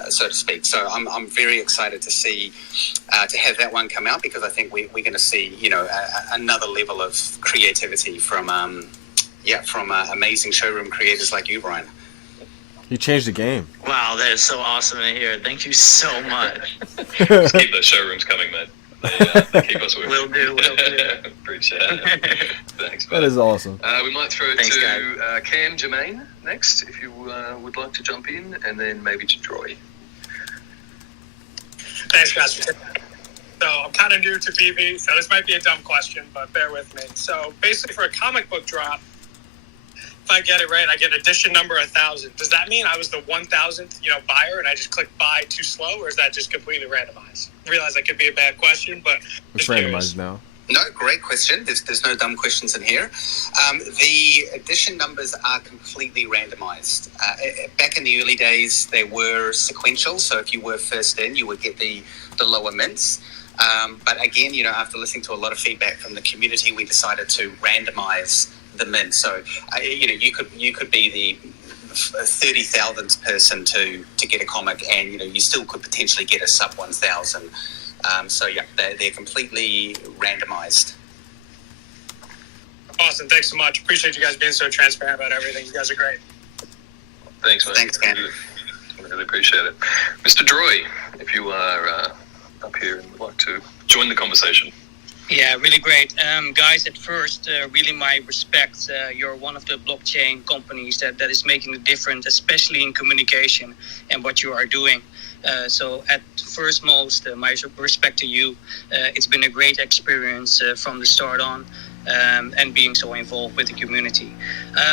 so to speak. So I'm very excited to see, to have that one come out, because I think we're going to see, another level of creativity from amazing showroom creators like you, Brian. You changed the game. Wow, that is so awesome to hear. Thank you so much. Just keep those showrooms coming, man. They keep us working. Will do. Appreciate it. Thanks, man. That is awesome. We might throw it Thanks, to Cam Jermaine next, if you would like to jump in, and then maybe to Troy. Thanks, guys. So I'm kind of new to VeVe, so this might be a dumb question, but bear with me. So basically, for a comic book drop, if I get it right, I get edition number 1,000. Does that mean I was the 1,000th, buyer, and I just clicked buy too slow, or is that just completely randomized? I realize that could be a bad question, but it's randomized now. No, great question. There's no dumb questions in here. The edition numbers are completely randomized. Back in the early days, they were sequential. So if you were first in, you would get the lower mints. But again, after listening to a lot of feedback from the community, we decided to randomize the mint. So you could be the 30,000th person to get a comic, and you still could potentially get a sub 1,000. So yeah, they're completely randomized. Awesome. Thanks so much. Appreciate you guys being so transparent about everything. You guys are great. Thanks, man. Thanks, Ken. I really appreciate it. Mr. Droy, if you are up here and would like to join the conversation. Yeah, really great. Guys, at first, really my respect. You're one of the blockchain companies that is making a difference, especially in communication and what you are doing. So at first most, my respect to you. It's been a great experience from the start on, and being so involved with the community.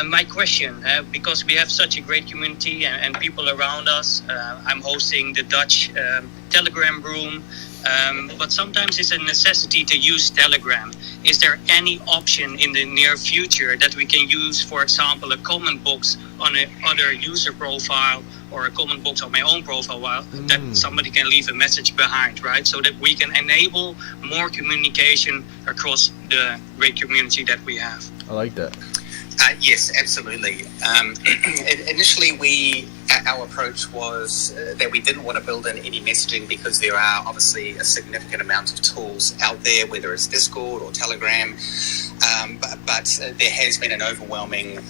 My question, because we have such a great community and people around us, I'm hosting the Dutch Telegram room, but sometimes it's a necessity to use Telegram. Is there any option in the near future that we can use, for example, a comment box on another user profile, or a comment box on my own profile that somebody can leave a message behind, right? So that we can enable more communication across the great community that we have. I like that. Yes, absolutely. Initially, our approach was that we didn't want to build in any messaging, because there are obviously a significant amount of tools out there, whether it's Discord or Telegram. But there has been an overwhelming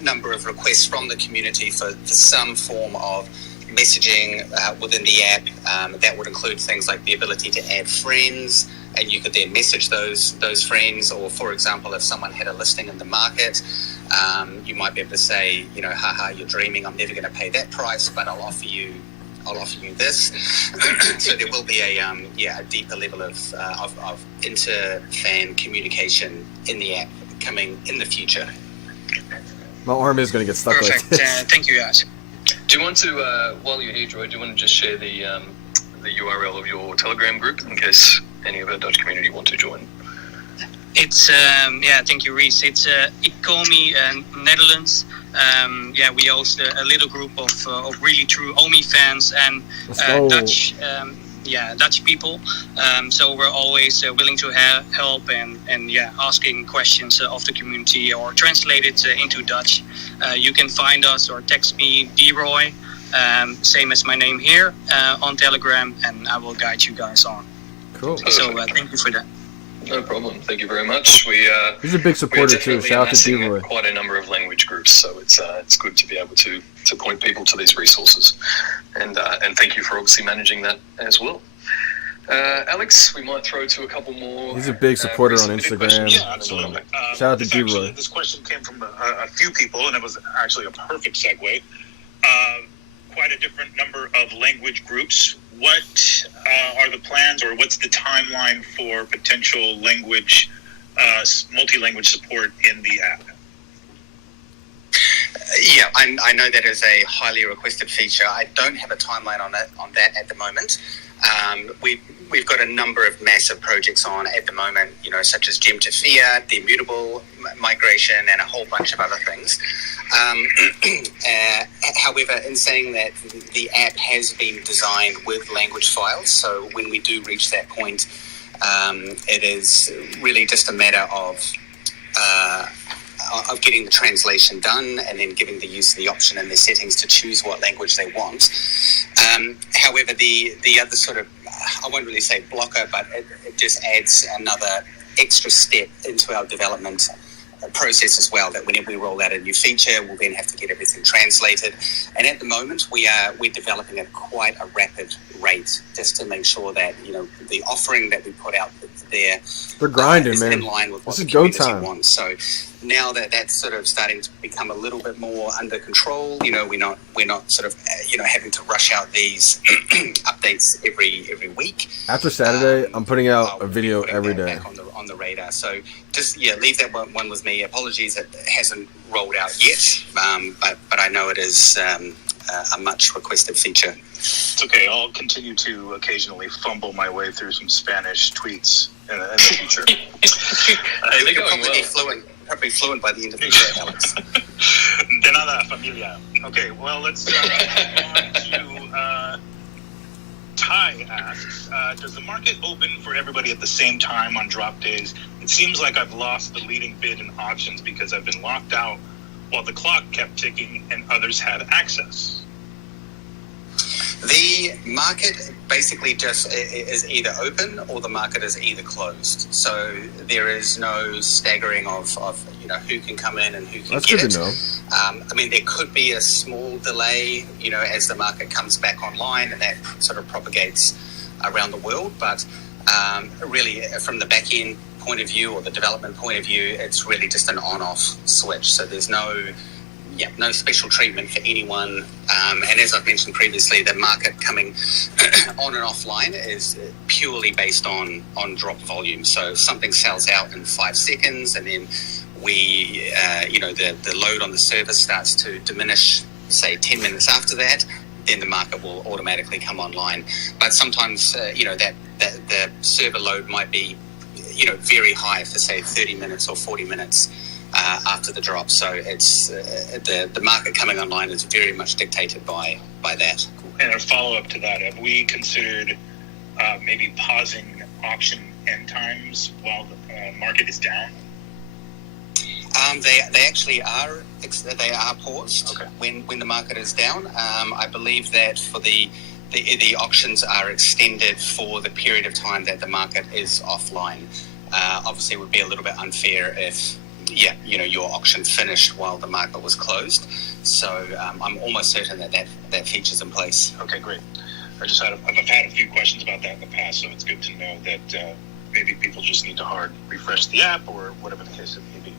number of requests from the community for some form of messaging within the app. That would include things like the ability to add friends, and you could then message those friends. Or, for example, if someone had a listing in the market, you might be able to say, haha, you're dreaming, I'm never going to pay that price, but I'll offer you this. So there will be a deeper level of inter-fan communication in the app coming in the future. My arm is going to get stuck Perfect. like this. Thank you, guys. Do you want to, while you're here, Droy, do you want to just share the URL of your Telegram group in case any of our Dutch community want to join? It's thank you, Reese. It's Ecomi Netherlands. We host a little group of really true OMI fans and Dutch Dutch people. So we're always willing to help and asking questions of the community, or translate it into Dutch. You can find us or text me, DRoy, same as my name here, on Telegram, and I will guide you guys on. Cool. So thank you for that. No problem. Thank you very much. He's a big supporter too. Shout out to D-Roy. Quite a number of language groups, so it's good to be able to point people to these resources, and thank you for obviously managing that as well. Alex, we might throw to a couple more. He's a big supporter on Instagram. Yeah, absolutely. Shout out to D-Roy. This question came from a few people, and it was actually a perfect segue. Quite a different number of language groups. What are the plans, or what's the timeline for potential language, multi-language support in the app? Yeah, I know that is a highly requested feature. I don't have a timeline on that at the moment. We've got a number of massive projects on at the moment, such as Gem to Fiat, the immutable migration, and a whole bunch of other things. However, in saying that, the app has been designed with language files, so when we do reach that point, it is really just a matter of getting the translation done and then giving the user the option in their settings to choose what language they want. However, the other sort of, I won't really say blocker, but it just adds another extra step into our development process as well, that whenever we roll out a new feature, we'll then have to get everything translated. And at the moment, we're developing at quite a rapid rate, just to make sure that the offering that we put out there, we're grinding, is man. in line with what This the is go community time. wants. So now that that's sort of starting to become a little bit more under control, we're not sort of having to rush out these updates every week. After Saturday, I'm putting out a video every day. Back on the radar. So just leave that one with me. Apologies, it hasn't rolled out yet, but I know it is a much requested feature. It's okay. I'll continue to occasionally fumble my way through some Spanish tweets in the future. You'll probably be fluent by the end of the year, Alex. De nada, familia. Okay, well, let's move on to Ty asks, does the market open for everybody at the same time on drop days? It seems like I've lost the leading bid in auctions because I've been locked out while the clock kept ticking and others had access. The market basically just is either open or the market is either closed. So there is no staggering of who can come in and who can That's get good it. to know. I mean, there could be a small delay, as the market comes back online, and that sort of propagates around the world. But really, from the back end point of view or the development point of view, it's really just an on-off switch. So there's no special treatment for anyone. And as I've mentioned previously, the market coming on and offline is purely based on drop volume. So if something sells out in 5 seconds, and then the load on the server starts to diminish, say 10 minutes after that, then the market will automatically come online. But sometimes, that the server load might be, very high for say 30 minutes or 40 minutes after the drop. So it's the market coming online is very much dictated by that. And a follow-up to that, have we considered maybe pausing auction end times while the market is down? They actually are. They are paused when the market is down. I believe that for the auctions are extended for the period of time that the market is offline. Obviously, it would be a little bit unfair if your auction finished while the market was closed. So I'm almost certain that feature's in place. Okay, great. I've had a few questions about that in the past, so it's good to know that maybe people just need to hard refresh the app or whatever the case it may be.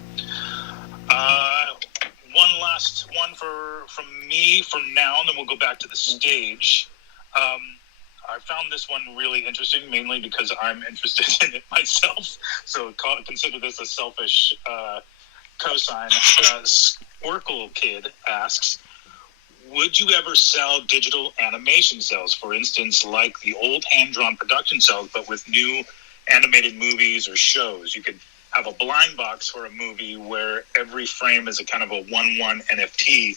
One last one from me for now, and then we'll go back to the stage. I found this one really interesting, mainly because I'm interested in it myself. So consider this a selfish cosign. Squircle Kid asks, would you ever sell digital animation cells, for instance, like the old hand-drawn production cells, but with new animated movies or shows? You could have a blind box for a movie where every frame is a kind of a 1/1 NFT.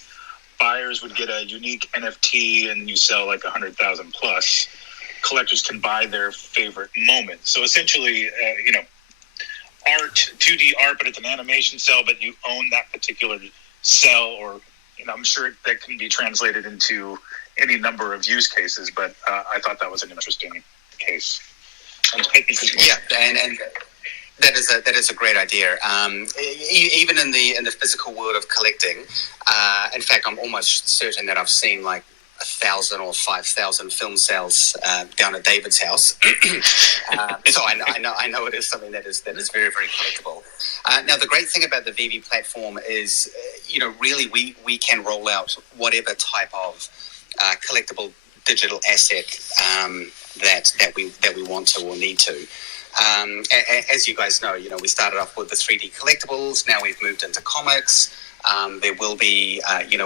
Buyers would get a unique NFT, and you sell like 100,000 plus. Collectors can buy their favorite moment. So essentially, art, 2D art, but it's an animation cell, but you own that particular cell, or I'm sure that can be translated into any number of use cases. But I thought that was an interesting case. Yeah, and That is a great idea. Even in the physical world of collecting, in fact, I'm almost certain that I've seen like 1,000 or 5,000 film sales down at David's house. So I know it is something that is very, very collectible. Now, the great thing about the VeVe platform is, really we can roll out whatever type of collectible digital asset that we want to or need to. As you guys know, we started off with the 3D collectibles. Now we've moved into comics. There will be,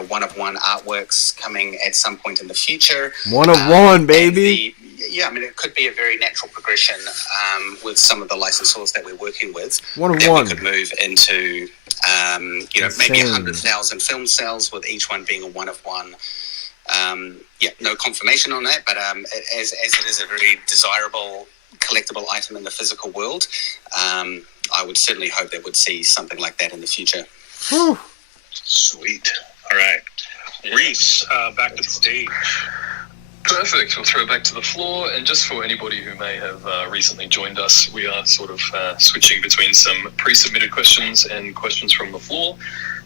one-of-one artworks coming at some point in the future. One, baby. It could be a very natural progression with some of the licensors that we're working with. One. We could move into, maybe 100,000 film sales, with each one being a one-of-one. No confirmation on that, but as it is a very desirable collectible item in the physical world, I would certainly hope that we'd see something like that in the future. Whew. Sweet. All right. Reese, back to the stage. Perfect. We'll throw back to the floor. And just for anybody who may have recently joined us, we are sort of switching between some pre-submitted questions and questions from the floor.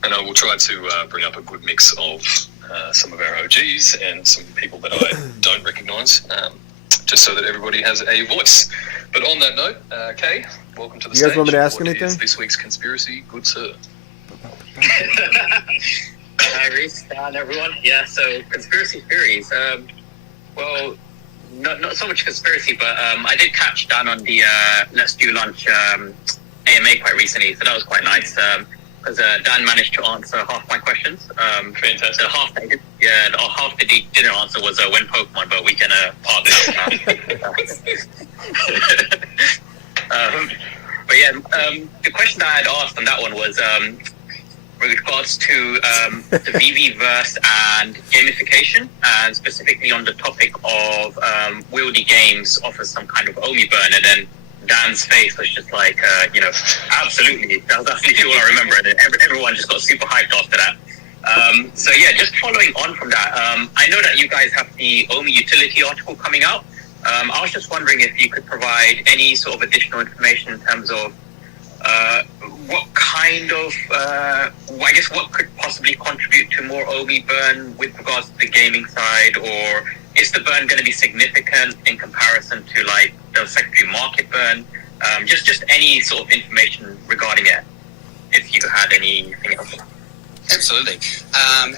And I will try to bring up a good mix of some of our OGs and some people that I don't recognise, just so that everybody has a voice. But on that note, Kay, welcome to the stage. You guys want me to ask What anything? is this week's conspiracy? Good sir. Hi, Reese, and everyone. Yeah, so conspiracy theories. Well, not so much conspiracy, but I did catch Dan on the Let's Do Lunch AMA quite recently, so that was quite nice. Because Dan managed to answer half my questions. Fantastic. So half that he didn't answer was when Pokemon, but we can park that now. But yeah, the question that I had asked on that one was with regards to the VeVe-verse and gamification, and specifically on the topic of Wieldy Games offers some kind of Omi burn, and then Dan's face was just like, absolutely. That's literally all I remember, and then everyone just got super hyped after that. So yeah, just following on from that, I know that you guys have the Omi utility article coming out. I was just wondering if you could provide any sort of additional information in terms of what kind of, what could possibly contribute to more Omi burn with regards to the gaming side, or is the burn going to be significant in comparison to like the secondary market burn? Just any sort of information regarding it, if you had anything else. Absolutely.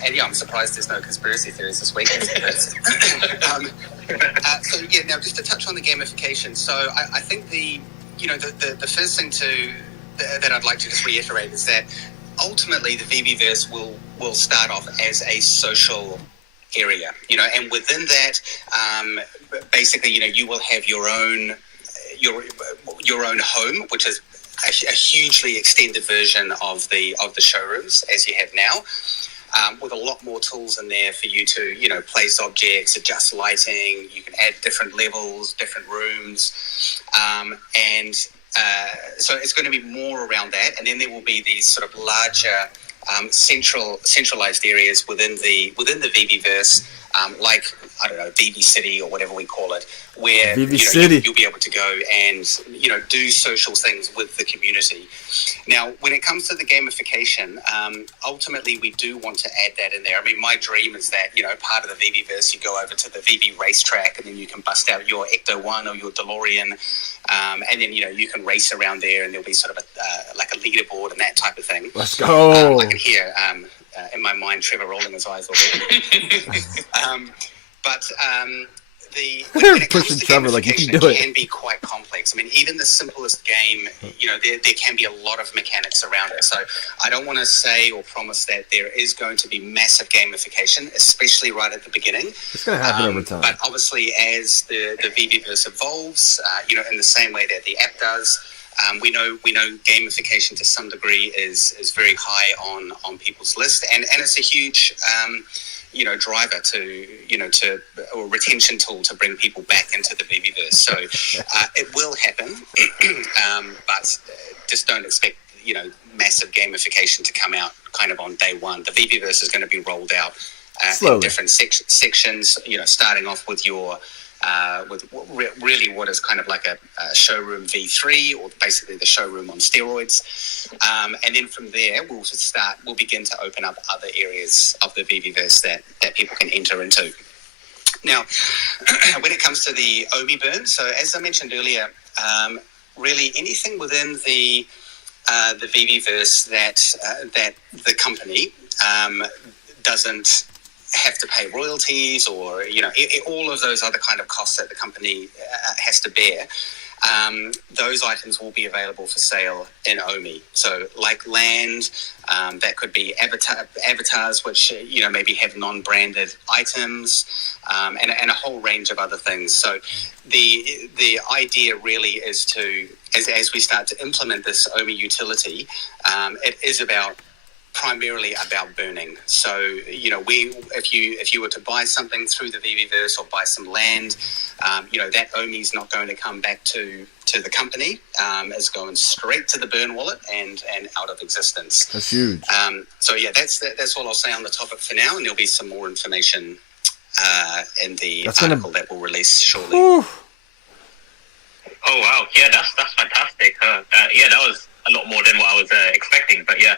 And yeah, I'm surprised there's no conspiracy theories this week. Now just to touch on the gamification. So I think the first thing that I'd like to just reiterate is that ultimately the VeVe-verse will start off as a social area, and within that, basically, you will have your own home, which is a hugely extended version of the showrooms as you have now, with a lot more tools in there for you to, place objects, adjust lighting. You can add different levels, different rooms, so it's going to be more around that. And then there will be these sort of larger centralized areas within the VeVe-verse, like, I don't know, VeVe City or whatever we call it, where you'll be able to go and do social things with the community. Now, when it comes to the gamification, ultimately we do want to add that in there. I mean, my dream is that part of the VeVe-verse, you go over to the VeVe racetrack, and then you can bust out your Ecto 1 or your DeLorean, and then you can race around there, and there'll be sort of like a leaderboard and that type of thing. Let's go. I can hear in my mind Trevor rolling his eyes already. When it comes to Trevor, like, you can do it can be quite complex. I mean, even the simplest game, there can be a lot of mechanics around it. So I don't want to say or promise that there is going to be massive gamification, especially right at the beginning. It's going to happen over time. But obviously, as the VeVe-verse evolves, in the same way that the app does, we know gamification to some degree is very high on people's list, and it's a huge driver to or retention tool to bring people back into the VeVe-verse. So it will happen, but just don't expect massive gamification to come out kind of on day one. The VeVe-verse is going to be rolled out in different sections. Starting off with your really what is kind of like a showroom V3, or basically the showroom on steroids. And then from there, we'll begin to open up other areas of the VeVeverse that people can enter into. Now, when it comes to the OMI burn, so as I mentioned earlier, really anything within the VeVeverse that the company doesn't have to pay royalties, or all of those other kind of costs that the company has to bear, those items will be available for sale in OMI. So like land, that could be avatars which maybe have non-branded items, and a whole range of other things. So the idea really is to, as we start to implement this OMI utility, it is primarily about burning. So if you were to buy something through the VeVeverse or buy some land, that OMI is not going to come back to the company. It's going straight to the burn wallet and out of existence. That's huge. So yeah, that's all I'll say on the topic for now, and there'll be some more information in the article that we'll release shortly. Whew. Oh wow, yeah, that's fantastic. Yeah, that was a lot more than what I was expecting. But yeah,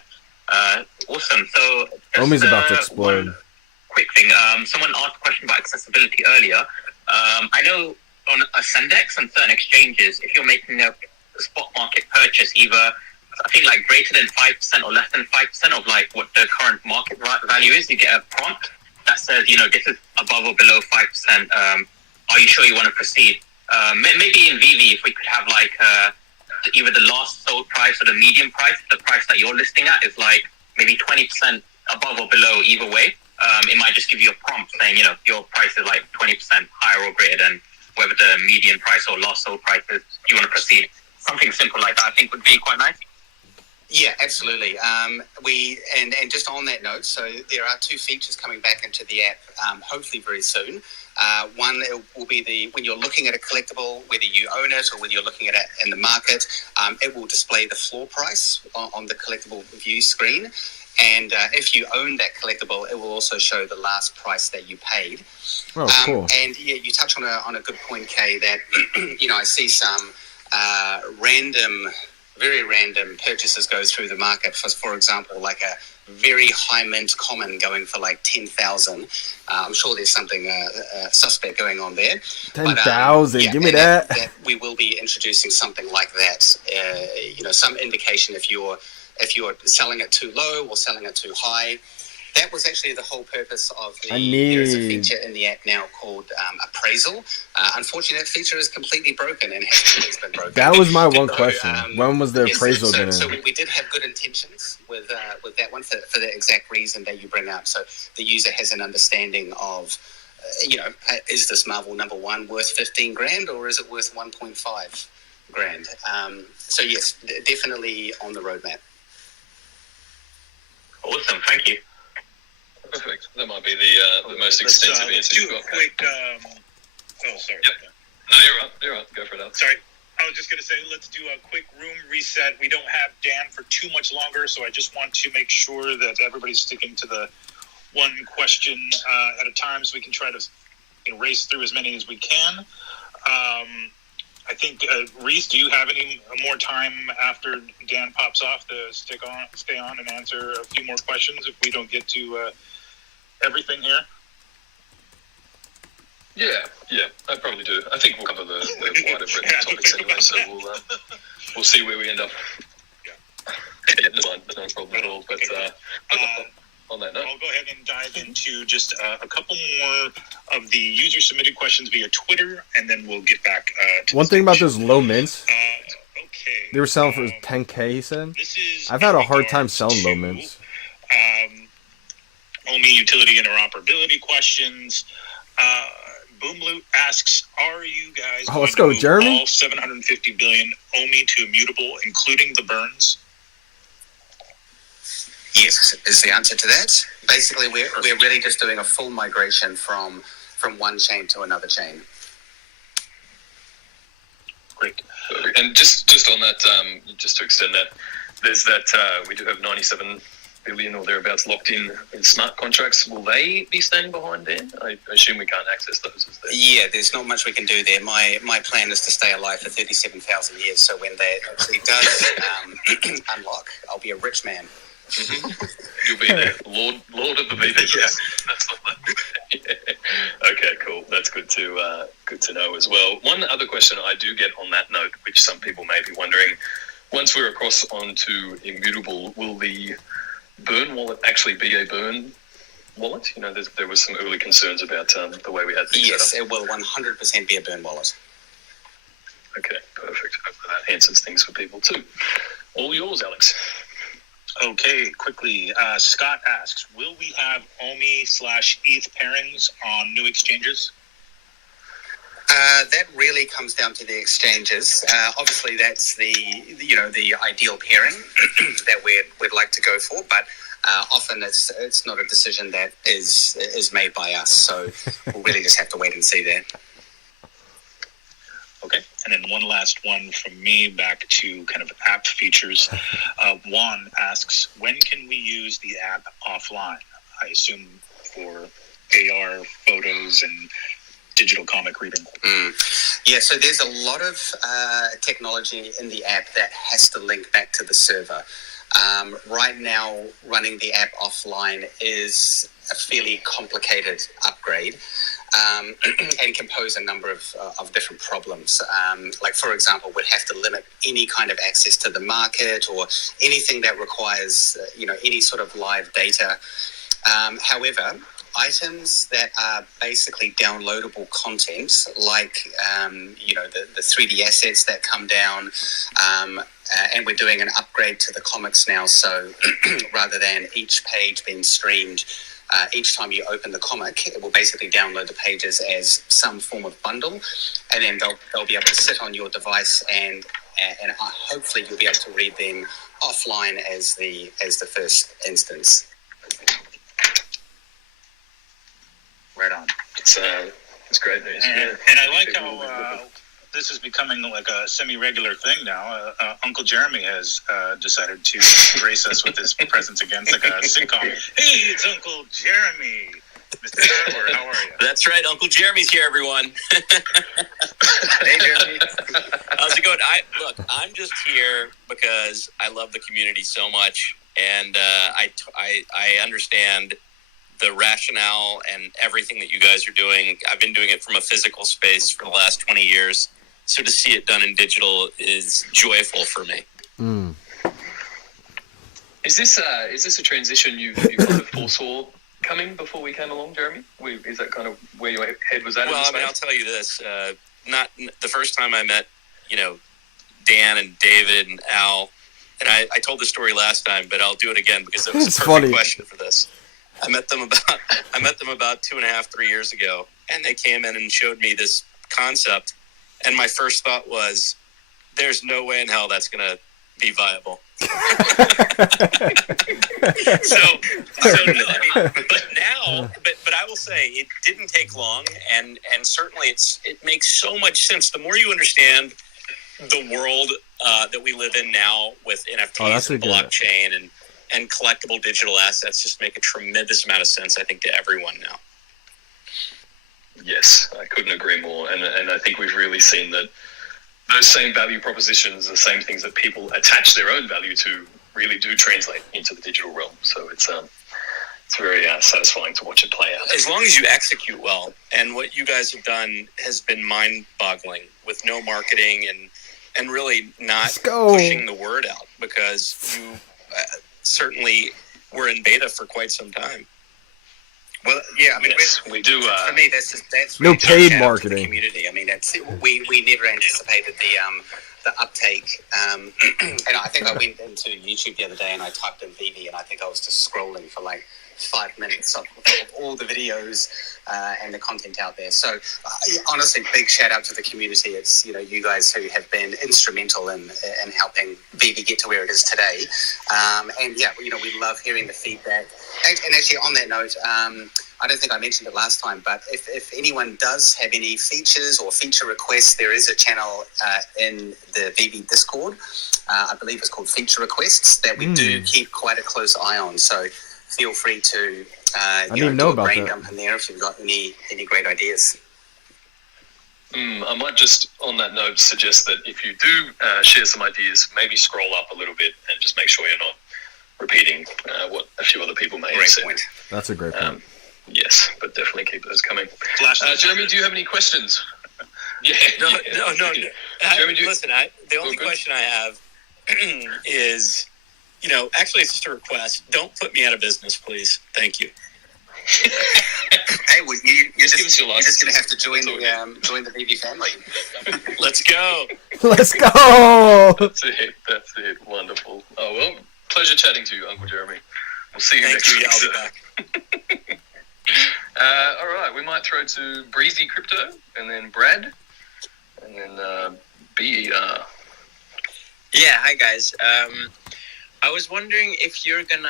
awesome. So OMI's about to explode. One quick thing. Someone asked a question about accessibility earlier. I know on a Sendex and certain exchanges, if you're making a spot market purchase, either I think like greater than 5% or less than 5% of like what the current market value is, you get a prompt that says, this is above or below 5%. Are you sure you want to proceed? Maybe in VeVe, if we could have like either the last sold price or the median price, the price that you're listing at is like maybe 20% above or below either way. It might just give you a prompt saying, your price is like 20% higher or greater than whether the median price or last sold price is. You want to proceed? Something simple like that, I think, would be quite nice. Yeah, absolutely. And just on that note, so there are two features coming back into the app, hopefully very soon. One will be when you're looking at a collectible, whether you own it or whether you're looking at it in the market, it will display the floor price on the collectible view screen. And if you own that collectible, it will also show the last price that you paid. Oh, cool. And yeah, you touch on a good point, Kay, that I see some very random purchases go through the market. For example, like a very high mint common going for like 10,000. I'm sure there's something suspect going on there. 10,000, give me that. We will be introducing something like that. Some indication if you're selling it too low or selling it too high. That was actually the whole purpose of there's a feature in the app now called appraisal. Unfortunately, that feature is completely broken and has always been broken. That was my one question. When was the appraisal going to... So we did have good intentions with that one for the exact reason that you bring up. So the user has an understanding of, is this Marvel #1 worth 15 grand or is it worth 1.5 grand? So yes, definitely on the roadmap. Awesome, thank you. Perfect. That might be the most extensive answer you've got. Quick. Sorry. Yep. No, you're right. Go for it, Alex. Sorry. I was just going to say, let's do a quick room reset. We don't have Dan for too much longer, so I just want to make sure that everybody's sticking to the one question at a time so we can try to race through as many as we can. I think, Reese, do you have any more time after Dan pops off to stay on and answer a few more questions if we don't get to everything here? Yeah, I probably do. I think we'll cover the wider breadth of topics anyway, so we'll see where we end up. Yeah, no problem at all. But on that note, I'll go ahead and dive into just a couple more of the user-submitted questions via Twitter, and then we'll get back to one thing about those low mints. Okay. They were selling for 10K, he said. I've had a hard time selling low mints. OMI utility interoperability questions. Boomloot asks, are you guys let's go, Jeremy. all 750 billion OMI to immutable, including the burns? Yes, is the answer to that. Basically, we're really just doing a full migration from one chain to another chain. Great. And just on that, just to extend that, there's that we do have 97 billion or thereabouts locked in smart contracts. Will they be staying behind then? I assume we can't access those as they... Yeah, there's not much we can do there. My plan is to stay alive for 37,000 years, so when that actually does unlock, I'll be a rich man. Mm-hmm. You'll be there, Lord of the VeVe. Yes, that's the one. Yeah. Okay, cool. That's good to know as well. One other question I do get on that note, which some people may be wondering, once we're across onto Immutable, will the burn wallet actually be a burn wallet? You know, there was some early concerns about the way we had things Yes, set up. it will 100% be a burn wallet. Okay, perfect. Hopefully that answers things for people too. All yours, Alex. Okay, quickly. Scott asks, will we have OMI/ETH pairings on new exchanges? That really comes down to the exchanges. Obviously, that's the ideal pairing that we'd like to go for, but often it's not a decision that is made by us. So we'll really just have to wait and see there. Okay, and then one last one from me back to kind of app features. Juan asks, when can we use the app offline? I assume for AR photos and digital comic reading. Yeah, so there's a lot of technology in the app that has to link back to the server. Right now, running the app offline is a fairly complicated upgrade. And can pose a number of different problems. Like, for example, we'd have to limit any kind of access to the market or anything that requires, any sort of live data. However, items that are basically downloadable content, like, the 3D assets that come down, and we're doing an upgrade to the comics now. So rather than each page being streamed, each time you open the comic, it will basically download the pages as some form of bundle, and then they'll be able to sit on your device, and hopefully you'll be able to read them offline as the first instance. Right on. It's great news. And I like how this is becoming like a semi-regular thing now. Uncle Jeremy has decided to grace us with his presence again. It's like a sitcom. Hey, it's Uncle Jeremy. Mr. Howard, how are you? That's right. Uncle Jeremy's here, everyone. Hey, Jeremy. How's it going? I'm just here because I love the community so much, and I understand the rationale and everything that you guys are doing. I've been doing it from a physical space for the last 20 years. So to see it done in digital is joyful for me. Mm. Is this a transition you kind of foresaw coming before we came along, Jeremy? Is that kind of where your head was at? Well, I mean, I'll tell you this. Not the first time I met, Dan and David and Al, and I told the story last time, but I'll do it again because it was a perfect question for this. I met them about 2.5, 3 years ago, and they came in and showed me this concept. And my first thought was, there's no way in hell that's going to be viable. So no, I mean, but I will say it didn't take long, and certainly it makes so much sense. The more you understand the world that we live in now with NFTs and blockchain and collectible digital assets, just make a tremendous amount of sense, I think, to everyone now. Yes, I couldn't agree more. And I think we've really seen that those same value propositions, the same things that people attach their own value to, really do translate into the digital realm. So it's very satisfying to watch it play out. As long as you execute well, and what you guys have done has been mind-boggling with no marketing and really not pushing the word out, because you certainly were in beta for quite some time. Well, yeah, I mean, yes, we do. For me, that's no really paid marketing. Community. I mean, we never anticipated the uptake, and I think I went into YouTube the other day and I typed in VeVe, and I think I was just scrolling for like 5 minutes of all the videos and the content out there. So honestly, big shout out to the community. It's you guys who have been instrumental in helping VeVe get to where it is today. And yeah, we love hearing the feedback. And actually, on that note, I don't think I mentioned it last time, but if anyone does have any features or feature requests, there is a channel in the VeVe Discord. I believe it's called Feature Requests that we do keep quite a close eye on. So feel free to do a brain dump in there if you've got any great ideas. I might just, on that note, suggest that if you do share some ideas, maybe scroll up a little bit and just make sure you're not repeating what a few other people may have said. Point. That's a great point. Yes, but definitely keep those coming. Jeremy, do you have any questions? Yeah. No. Jeremy, Listen, the only question I have is, actually it's just a request. Don't put me out of business, please. Thank you. Hey, well, you're just going to have to join the VeVe family. Let's go. Let's go. That's it. Wonderful. Oh, well, pleasure chatting to you, Uncle Jeremy. We'll see you next week. I'll be back. All right, we might throw to Breezy Crypto, and then Brad, and then BER. Yeah, hi guys. I was wondering if you're gonna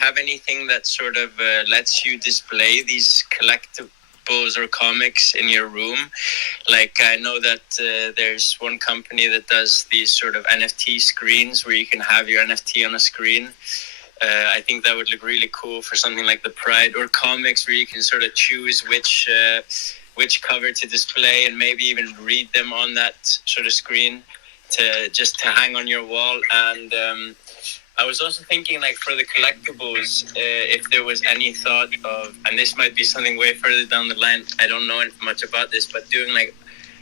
have anything that sort of lets you display these collectibles or comics in your room. Like I know that there's one company that does these sort of NFT screens where you can have your NFT on a screen. I think that would look really cool for something like the Pride, or comics where you can sort of choose which cover to display and maybe even read them on that sort of screen to hang on your wall. And I was also thinking, like, for the collectibles, if there was any thought of, and this might be something way further down the line, I don't know much about this, but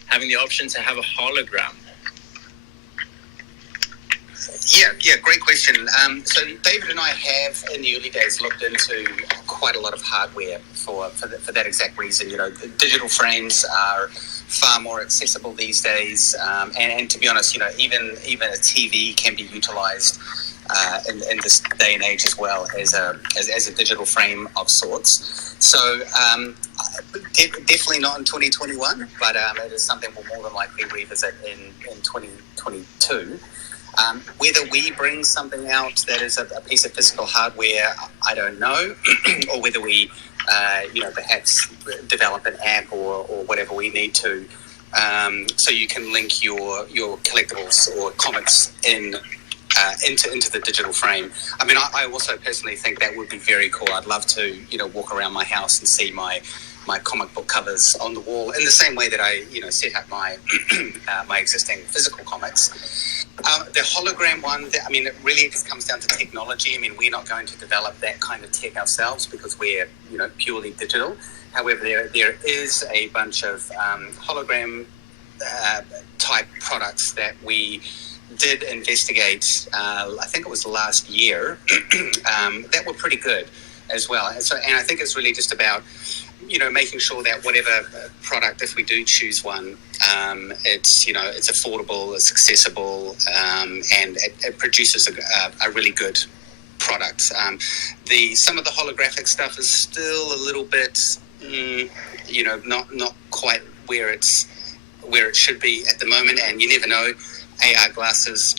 having the option to have a hologram. Yeah, great question. So David and I have, in the early days, looked into quite a lot of hardware for that exact reason. Digital frames are far more accessible these days, and to be honest, even a TV can be utilized in this day and age as well as a digital frame of sorts. So definitely not in 2021, but it is something we'll more than likely revisit in 2022. Whether we bring something out that is a piece of physical hardware, I don't know, or whether we, perhaps develop an app or whatever we need to, so you can link your collectibles or comics into the digital frame. I mean, I also personally think that would be very cool. I'd love to, walk around my house and see my comic book covers on the wall in the same way that I, set up my my existing physical comics. The hologram one, it really just comes down to technology. I mean, we're not going to develop that kind of tech ourselves because we're, purely digital. However, there is a bunch of hologram type products that we did investigate, I think it was last year, that were pretty good as well. And I think it's really just about, making sure that whatever product, if we do choose one, it's affordable, it's accessible, and it produces a really good product. Some of the holographic stuff is still a little bit, not quite where it should be at the moment, and you never know. AR glasses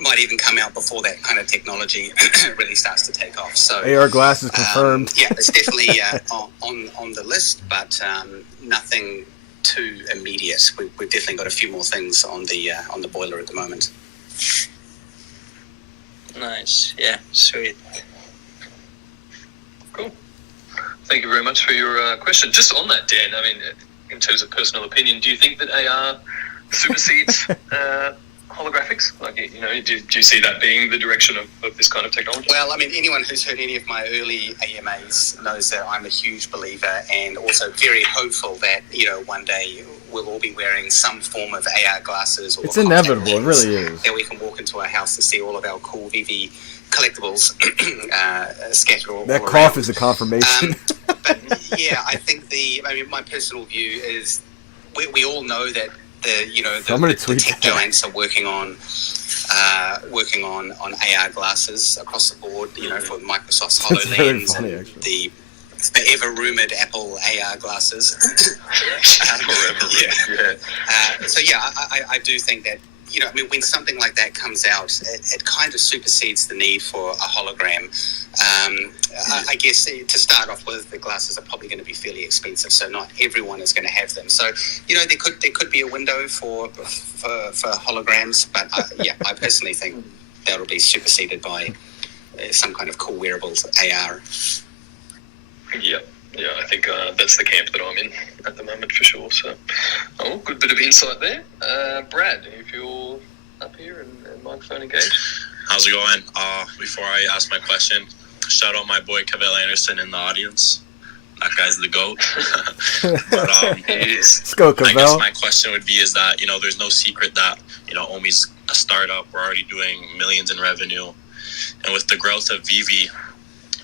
might even come out before that kind of technology really starts to take off. So AR glasses confirmed. Yeah, it's definitely on the list, but nothing too immediate. We've definitely got a few more things on the boiler at the moment. Nice. Yeah, sweet. Cool. Thank you very much for your question. Just on that, Dan, I mean, in terms of personal opinion, do you think that AR supersedes holographics? Like, do you see that being the direction of this kind of technology? Well, I mean, anyone who's heard any of my early AMAs knows that I'm a huge believer and also very hopeful that, one day we'll all be wearing some form of AR glasses. Or it's inevitable, it really is. That we can walk into our house and see all of our cool VeVe collectibles scattered all that around. cough is a confirmation. But yeah, I think my personal view is we all know that the tech giants are working on AR glasses across the board. For Microsoft's HoloLens and the ever rumored Apple AR glasses. I do think that I mean, when something like that comes out, it kind of supersedes the need for a hologram. I guess to start off with, the glasses are probably going to be fairly expensive, so not everyone is going to have them. So, there could be a window for holograms, but I personally think that'll be superseded by some kind of cool wearables AR. Yeah, I think that's the camp that I'm in at the moment for sure. So, good bit of insight there. Brad, if you're up here and microphone engaged. How's it going? Before I ask my question, shout out my boy Cavell Anderson in the audience. That guy's the GOAT. But let's go, Cavell. I guess my question would be is that, there's no secret that, Omi's a startup. We're already doing millions in revenue. And with the growth of VeVe,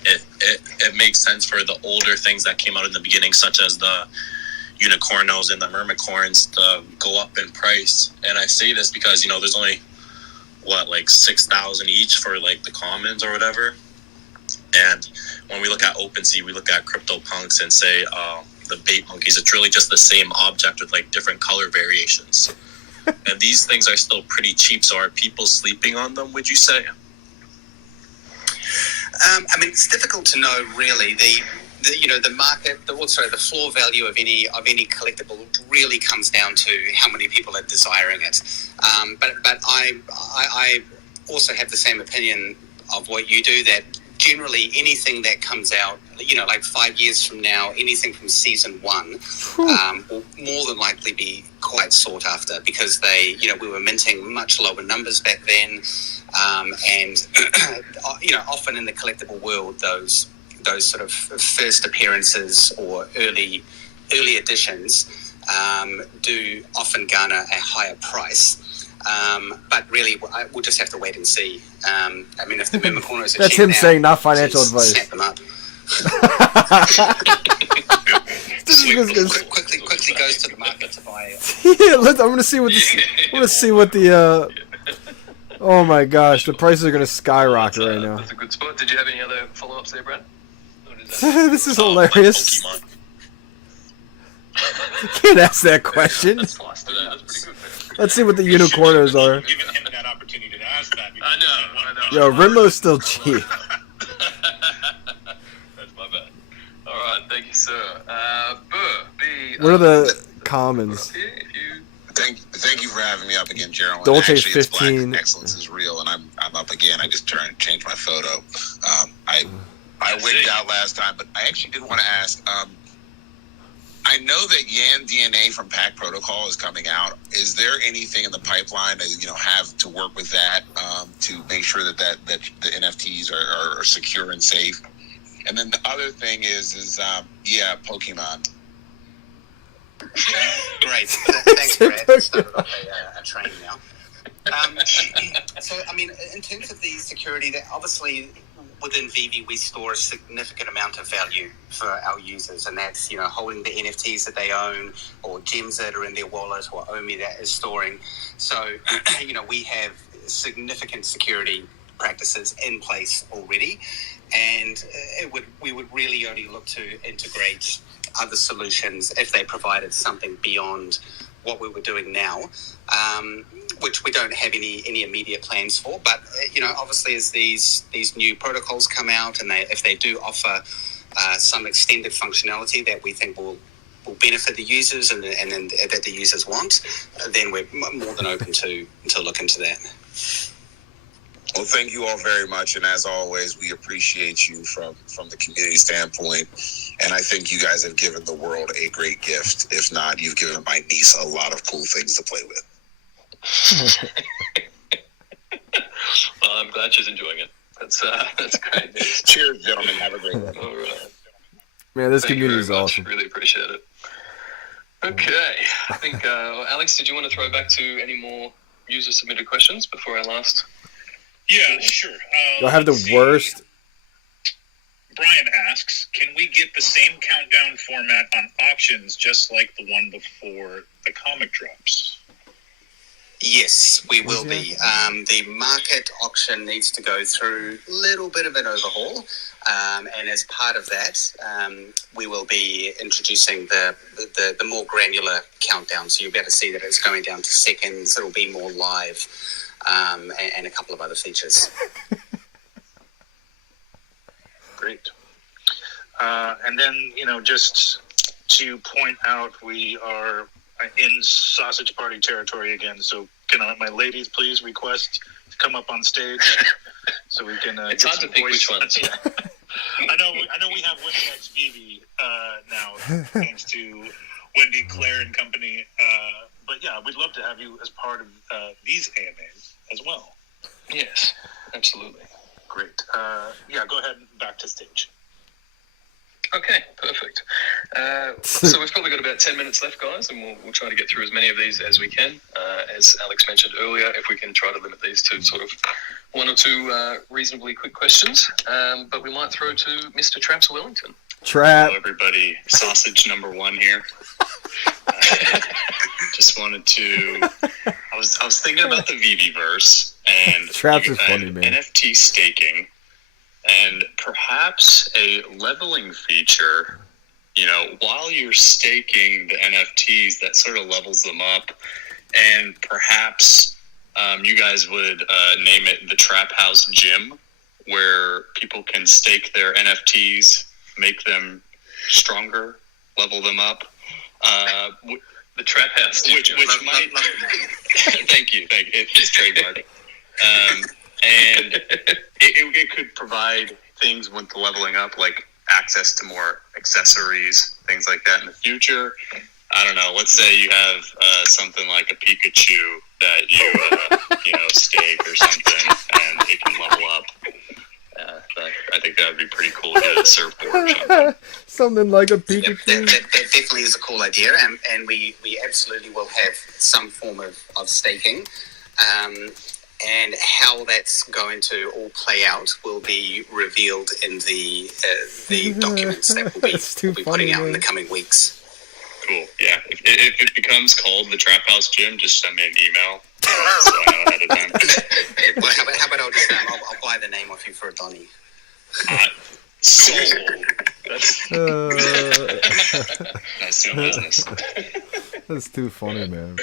it makes sense for the older things that came out in the beginning, such as the unicornos and the mermicorns, to go up in price. And I say this because, there's only, 6,000 each for, the commons or whatever. And when we look at OpenSea, we look at CryptoPunks and say the bait monkeys, it's really just the same object with, different color variations. And these things are still pretty cheap, so are people sleeping on them, would you say? I mean, it's difficult to know really. The market, the floor value of any collectible really comes down to how many people are desiring it. But I also have the same opinion of what you do, that generally anything that comes out, 5 years from now, anything from season 1 will more than likely be quite sought after, because we were minting much lower numbers back then. And often in the collectible world, those sort of first appearances or early editions do often garner a higher price. But really, we'll just have to wait and see. I mean, if the mermicornos are that's cheap him now, saying, not financial advice. Snap them up. quickly goes to the market to buy. Yeah, I'm gonna see what this. I'm gonna see what the. Oh my gosh, the prices are gonna skyrocket right now. That's a good spot. Did you have any other follow-ups there, Brad? This is hilarious. You can't ask that question. That's pretty good. Let's see what the unicornos are. Giving him that opportunity to ask that. I know. Yo, Rimlo's still cheap. That's my bad. All right, thank you, sir. What are the commons? Thank you for having me up again, Gerald. Dolce's Actually, it's 15. Black Excellence is real, and I'm up again. I just changed my photo. I wigged out last time, but I actually did want to ask. I know that Yan DNA from Pack Protocol is coming out. Is there anything in the pipeline to have to work with that to make sure that the NFTs are secure and safe? And then the other thing is Pokemon. Great. Thanks, Brad. Started off a train now. So, I mean, in terms of the security, that obviously within VeVe we store a significant amount of value for our users, and that's holding the NFTs that they own, or gems that are in their wallet, or Omi that is storing. So, we have significant security practices in place already, and we would really only look to integrate other solutions if they provided something beyond what we were doing now, which we don't have any immediate plans for. But obviously, as these new protocols come out, and if they do offer some extended functionality that we think will benefit the users and then that the users want, then we're more than open to look into that. Well, thank you all very much, and as always, we appreciate you from the community standpoint, and I think you guys have given the world a great gift. If not, you've given my niece a lot of cool things to play with. Well, I'm glad she's enjoying it. That's great news. Cheers, gentlemen. Have a great one. All right. Man, this Thank you community is very much. awesome. Really appreciate it. Okay, I think Alex, did you want to throw back to any more user-submitted questions before our last? Yeah, sure. You'll have the worst. Brian asks, can we get the same countdown format on auctions just like the one before the comic drops? Yes, we will be. The market auction needs to go through a little bit of an overhaul. And as part of that, we will be introducing the more granular countdown. So you'll be able to see that it's going down to seconds. It'll be more live, and a couple of other features. Great. And then, just to point out, we are in Sausage Party territory again. So can my ladies please request to come up on stage so we can it's hard to pick which ones. Yeah. I know we have Women X VeVe now, thanks to Wendy, Claire, and company. But yeah, we'd love to have you as part of these AMAs as well. Yes, absolutely. Great. Yeah, go ahead and back to stage. Okay, perfect. So we've probably got about 10 minutes left, guys, and we'll try to get through as many of these as we can. As Alex mentioned earlier, if we can try to limit these to sort of one or two reasonably quick questions. But we might throw to Mr. Traps Wellington. Trap. Hello, everybody. Sausage number one here. Just wanted to... I was thinking about the VeVe-verse, and Traps is funny, man. NFT staking, and perhaps a leveling feature, while you're staking the NFTs, that sort of levels them up, and perhaps you guys would name it the Trap House Gym, where people can stake their NFTs, make them stronger, level them up. The Trap House Gym. Which might... Thank you. It's trademarked. And it could provide things with the leveling up, like access to more accessories, things like that in the future. I don't know. Let's say you have something like a Pikachu that you stake or something, and it can level up. I think that would be pretty cool to get a surfboard or something. Something like a Pikachu. That definitely is a cool idea, and we absolutely will have some form of staking. And how that's going to all play out will be revealed in the documents that we'll be putting out in the coming weeks. Cool. Yeah. If it becomes called the Trap House Gym, just send me an email so I know ahead of time. Well, how about I'll buy the name off you for a Donny. Sold. That's nice doing business. That's too funny, man.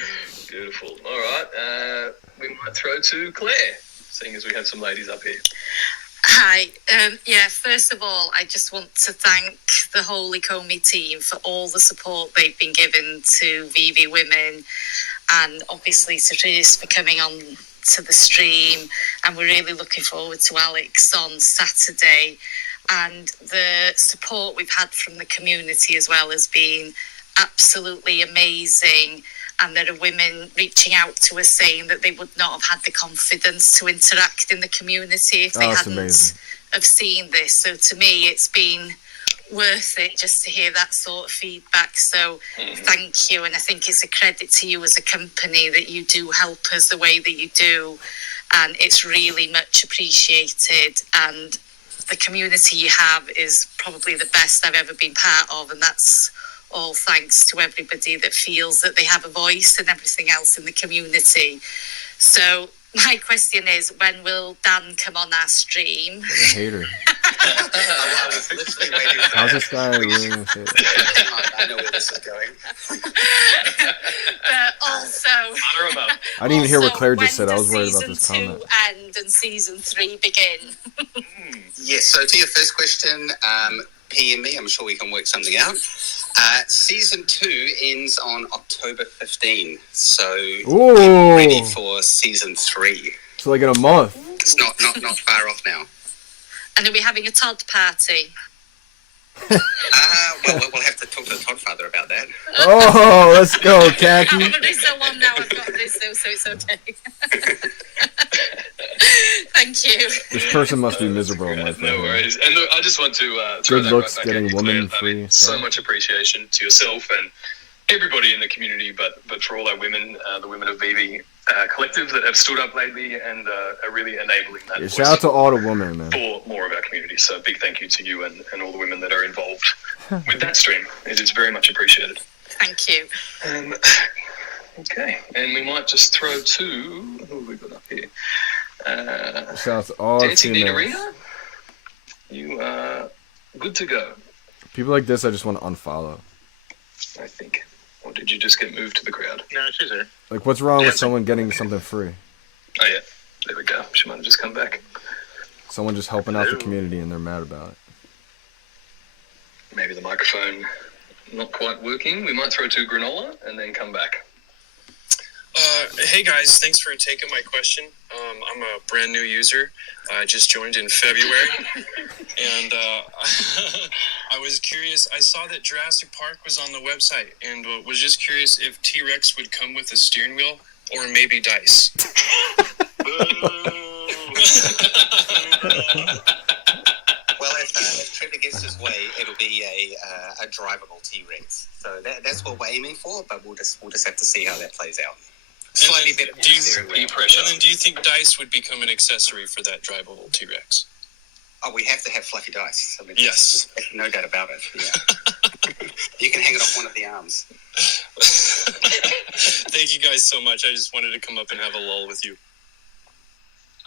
Beautiful. All right. We might throw to Claire, seeing as we have some ladies up here. Hi. First of all, I just want to thank the Holy Comey team for all the support they've been given to VeVe Women, and obviously to Therese for coming on to the stream. And we're really looking forward to Alex on Saturday. And the support we've had from the community as well has been absolutely amazing. And there are women reaching out to us saying that they would not have had the confidence to interact in the community if they hadn't have seen this. So to me, it's been worth it just to hear that sort of feedback. So thank you. And I think it's a credit to you as a company that you do help us the way that you do. And it's really much appreciated. And the community you have is probably the best I've ever been part of. And that's all thanks to everybody that feels that they have a voice and everything else in the community. So my question is, when will Dan come on our stream? What a hater. I was literally waiting for How's this guy really gonna say it? I know where this is going. But also, I didn't even hear what Claire just said. I was worried about this comment. Season 2 end and Season 3 begin? Yes, so to your first question, PM me, I'm sure we can work something out. Season 2 ends on October 15, so get ready for Season 3. So like in a month. It's not far off now. And are we having a Todd party? Well, we'll have to talk to the Todd father about that. Oh, let's go, Khaki. I'm a Rizzo one now. I've got Rizzo, so it's okay. Thank you. This person must be miserable in life. No worries. And look, I just want to throw Good that looks, right back getting at you, women Claire. free. So much appreciation to yourself and everybody in the community, but for all our women, the women of VeVe collective that have stood up lately and are really enabling that. Yeah, shout out to all the women, man. For more of our community. So big thank you to you and all the women that are involved with that stream. It is very much appreciated. Thank you. Okay, and we might just throw to who have we got up here? Shout out to all Dancing Nina females. Rena, you are good to go. People like this, I just want to unfollow. I think. Or did you just get moved to the crowd? No, she's there. Like, what's wrong with someone getting something free? Oh yeah, there we go. She might have just come back. Someone just helping out the community and they're mad about it. Maybe the microphone not quite working. We might throw to Granola and then come back. Hey guys, thanks for taking my question. I'm a brand new user. I just joined in February, and I was curious. I saw that Jurassic Park was on the website, and was just curious if T-Rex would come with a steering wheel or maybe dice. Well, if Trevor gets his way, it'll be a drivable T-Rex. So that's what we're aiming for, but we'll just have to see how that plays out. Slightly better steering wheel. And then do you think dice would become an accessory for that drivable T-Rex? Oh, we have to have fluffy dice. I mean, Yes. No doubt about it. Yeah. You can hang it off one of the arms. Thank you guys so much. I just wanted to come up and have a lull with you.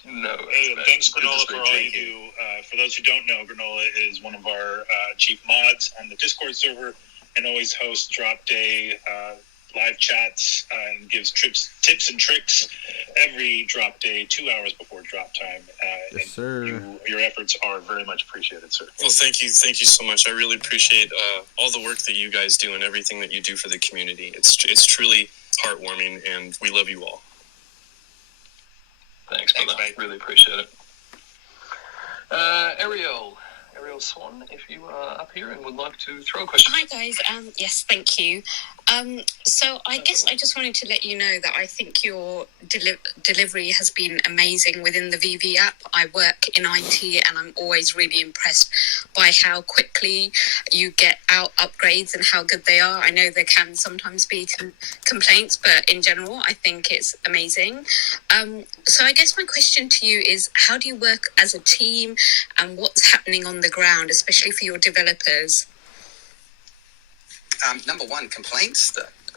No. Hey, and thanks, Granola, for all you do. For those who don't know, Granola is one of our chief mods on the Discord server and always hosts Drop Day live chats and gives tips and tricks every drop day 2 hours before drop time. Yes, sir. Your efforts are very much appreciated, sir. Well, thank you so much. I really appreciate all the work that you guys do and everything that you do for the community. It's truly heartwarming, and we love you all. Thanks, mate. Really appreciate it. Ariel Swan, if you are up here and would like to throw a question. Hi guys, yes, thank you. So I guess I just wanted to let you know that I think your delivery has been amazing within the VeVe app. I work in IT and I'm always really impressed by how quickly you get out upgrades and how good they are. I know there can sometimes be complaints, but in general, I think it's amazing. So I guess my question to you is, how do you work as a team and what's happening on the ground, especially for your developers? Number one, complaints.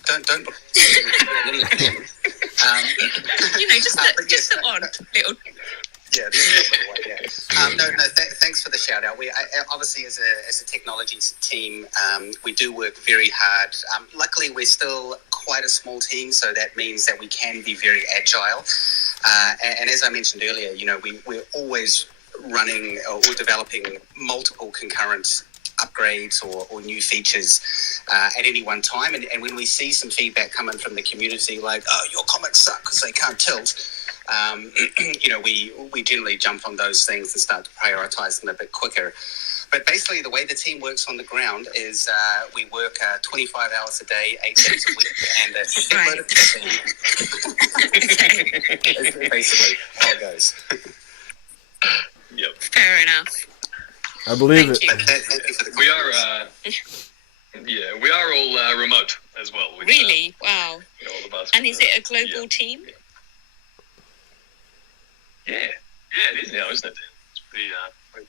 Don't. You know, just the odd little. Yeah, thanks for the shout out. We obviously, as a technology team, we do work very hard. Luckily, we're still quite a small team, so that means that we can be very agile. And as I mentioned earlier, you know, we're always running or developing multiple concurrent upgrades or new features at any one time, and when we see some feedback coming from the community like, oh, your comics suck because they can't tilt, you know, we generally jump on those things and start to prioritize them a bit quicker. But basically the way the team works on the ground is we work 25 hours a day, 8 days a week, and a shitload of testing. It's basically how it goes. Yep. Fair enough. I believe it. We are, we are all remote as well. With, really? Wow. You know, all of us. And is it a global team? Yeah, it is now, isn't it? It's pretty.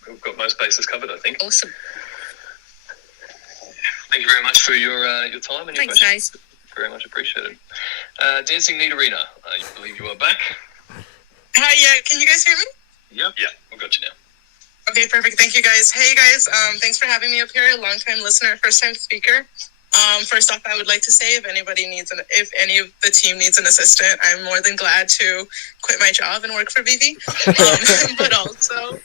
We've got most bases covered, I think. Awesome. Thank you very much for your time and your Thanks, questions. guys. Very much appreciated. Dancing Need Arena, I believe you are back. Hi, yeah. Can you guys hear me? Yep. Yeah, we've got you now. Okay, perfect. Thank you, guys. Hey, guys. Thanks for having me up here. Long-time listener, first-time speaker. First off, I would like to say if any of the team needs an assistant, I'm more than glad to quit my job and work for VeVe. But also,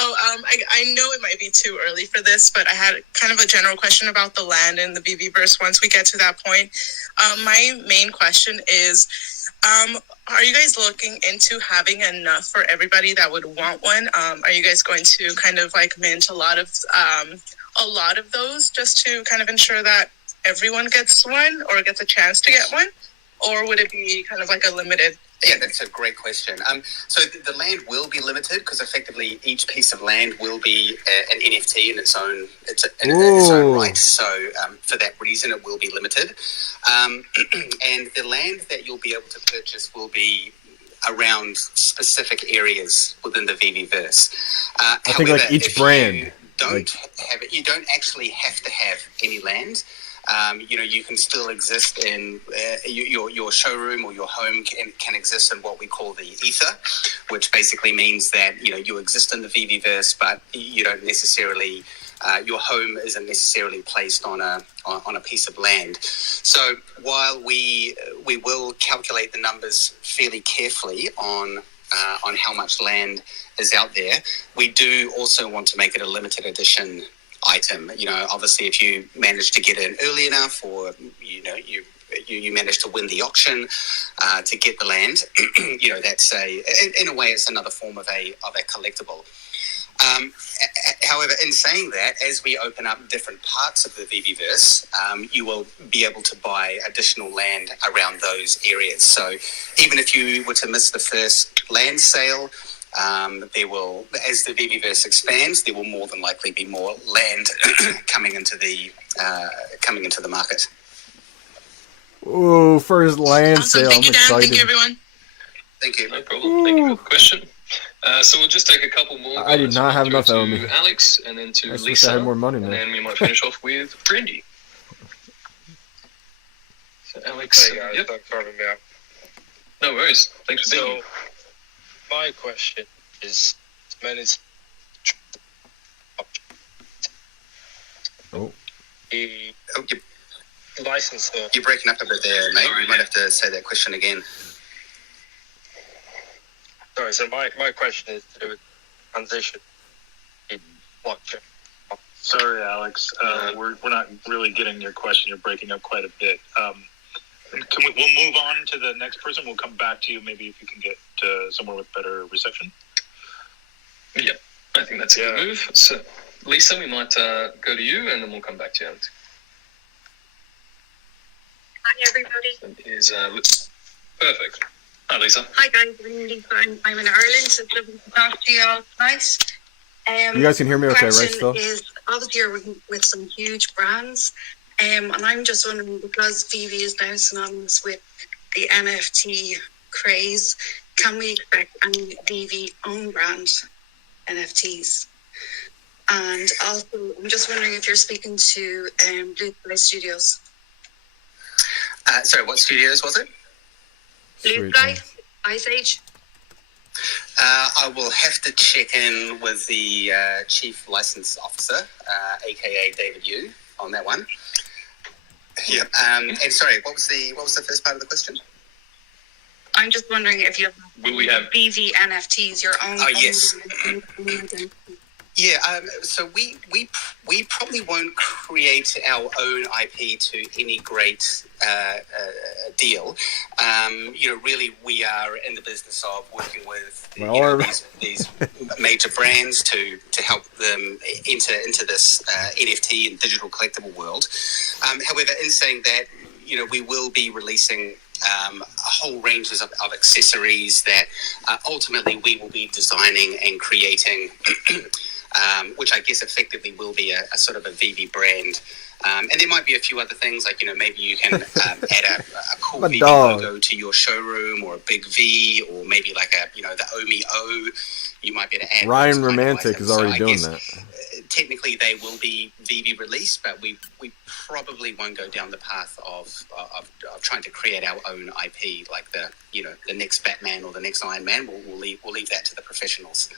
I know it might be too early for this, but I had kind of a general question about the land in the VeVeverse once we get to that point. My main question is, are you guys looking into having enough for everybody that would want one? Are you guys going to kind of like mint a lot of those just to kind of ensure that everyone gets one or gets a chance to get one? Or would it be kind of like a limited? Yeah, that's a great question. So the land will be limited because effectively each piece of land will be an NFT in its own right. So for that reason, it will be limited. And the land that you'll be able to purchase will be around specific areas within the VeVeverse. I think like each brand. You don't actually have to have any land. you can still exist in your showroom, or your home can exist in what we call the ether, which basically means that you exist in the VeVeverse, but you don't necessarily. Your home isn't necessarily placed on a piece of land. So while we will calculate the numbers fairly carefully on how much land is out there, we do also want to make it a limited edition item. Obviously, if you manage to get in early enough, or you manage to win the auction to get the land, that's in a way it's another form of a collectible. However, in saying that, as we open up different parts of the VeVeverse, you will be able to buy additional land around those areas. So even if you were to miss the first land sale, there will, as the VeVeverse expands, there will more than likely be more land coming into the market. Ooh, first land sale. Thank you, I'm Dan. excited. Thank you, everyone. Thank you. No problem. Thank you for the question. So we'll just take a couple more. I did not have enough to Omi. Alex, and then to I just Lisa, wish I had more money, and man. then we might finish off with Brandy. So Alex, hey guys, yep. thanks for having me out. No worries. Thanks for being here. My question is, the licensor. You're breaking up a bit there, mate. You might have to say that question again. Sorry, so my question is to do with transition in blockchain. Sorry, Alex. We're not really getting your question. You're breaking up quite a bit. We'll move on to the next person. We'll come back to you maybe if you can get somewhere with better reception. Yeah, I think that's a good move. So, Lisa, we might go to you, and then we'll come back to you, Alex. Hi, everybody. Is perfect. Hi, Lisa. Hi, guys. I'm Lisa. I'm in Ireland. It's lovely to talk to you all tonight. You guys can hear me okay, right, question still? is, obviously, you're working with some huge brands. And I'm just wondering, because VeVe is now synonymous with the NFT craze, can we expect any VeVe own brand NFTs? And also, I'm just wondering if you're speaking to Blue Sky Studios. Sorry, what studios was it? Blue Sky, Ice Age. I will have to check in with the chief license officer, aka David Yu, on that one. Yeah. And sorry, what was the first part of the question? I'm just wondering if you Will we have VeVe NFTs, your own. Oh, yes. Yeah, so we probably won't create our own IP to any great deal. Really, we are in the business of working with these major brands to help them enter into this NFT and digital collectible world. However, in saying that, we will be releasing a whole range of accessories that ultimately we will be designing and creating. Which I guess effectively will be a sort of a VeVe brand. And there might be a few other things, like, maybe you can add a cool VeVe logo to your showroom, or a big V, or maybe like the Omi O. You might be able to add. Ryan Romantic is already doing that. Technically, they will be VeVe released, but we probably won't go down the path of trying to create our own IP, like the next Batman or the next Iron Man. We'll leave that to the professionals.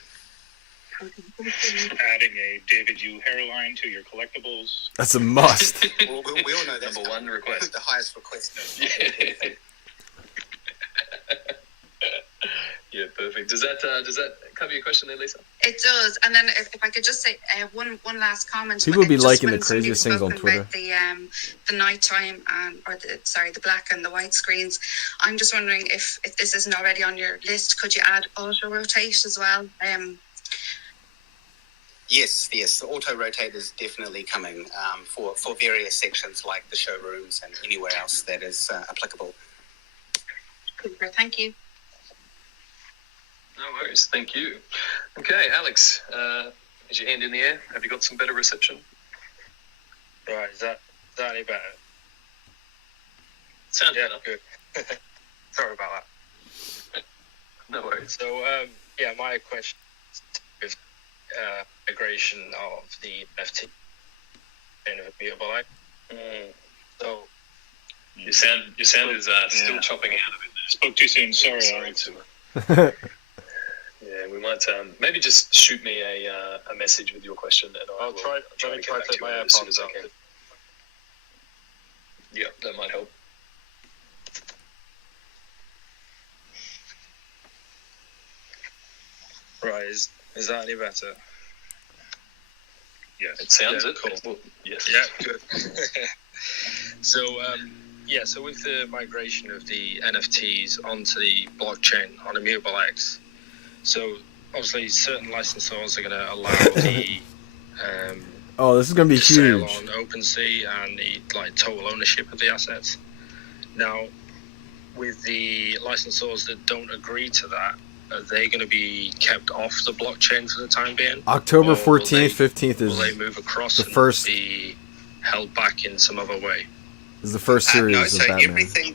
Adding a David Yu hairline to your collectibles. That's a must. we all know that's number one request. The highest request. Yeah, perfect. Does that cover your question there, Lisa? It does. And then if I could just say one last comment. People be Just liking the when craziest things on spoken Twitter. about the nighttime the black and the white screens. I'm just wondering if this isn't already on your list, could you add auto rotate as well? Yes. The auto rotate is definitely coming for various sections like the showrooms and anywhere else that is applicable. Super, thank you. No worries, thank you. Okay, Alex, is your hand in the air? Have you got some better reception? Right, is that any better? Sounds better. Good. Sorry about that. No worries. So, my question is integration of the NFT in a mutable light. So your sound is still chopping out a bit. Spoke too soon. Sorry, Alex. Yeah, we might maybe just shoot me a message with your question, and I'll try to get back to you as soon as I can. Yeah, that might help. Right, is that any better? Yes. It sounds it. Cool. Well, yes. Yeah, good. So, so with the migration of the NFTs onto the blockchain on Immutable X, so obviously certain licensors are going to allow the oh, this is going to be sale huge. on OpenSea and the total ownership of the assets. Now, with the licensors that don't agree to that, are they going to be kept off the blockchain for the time being? October Or 14th, 15th will is they move across the and first. be held back in some other way? Is the first series No, of so Batman. everything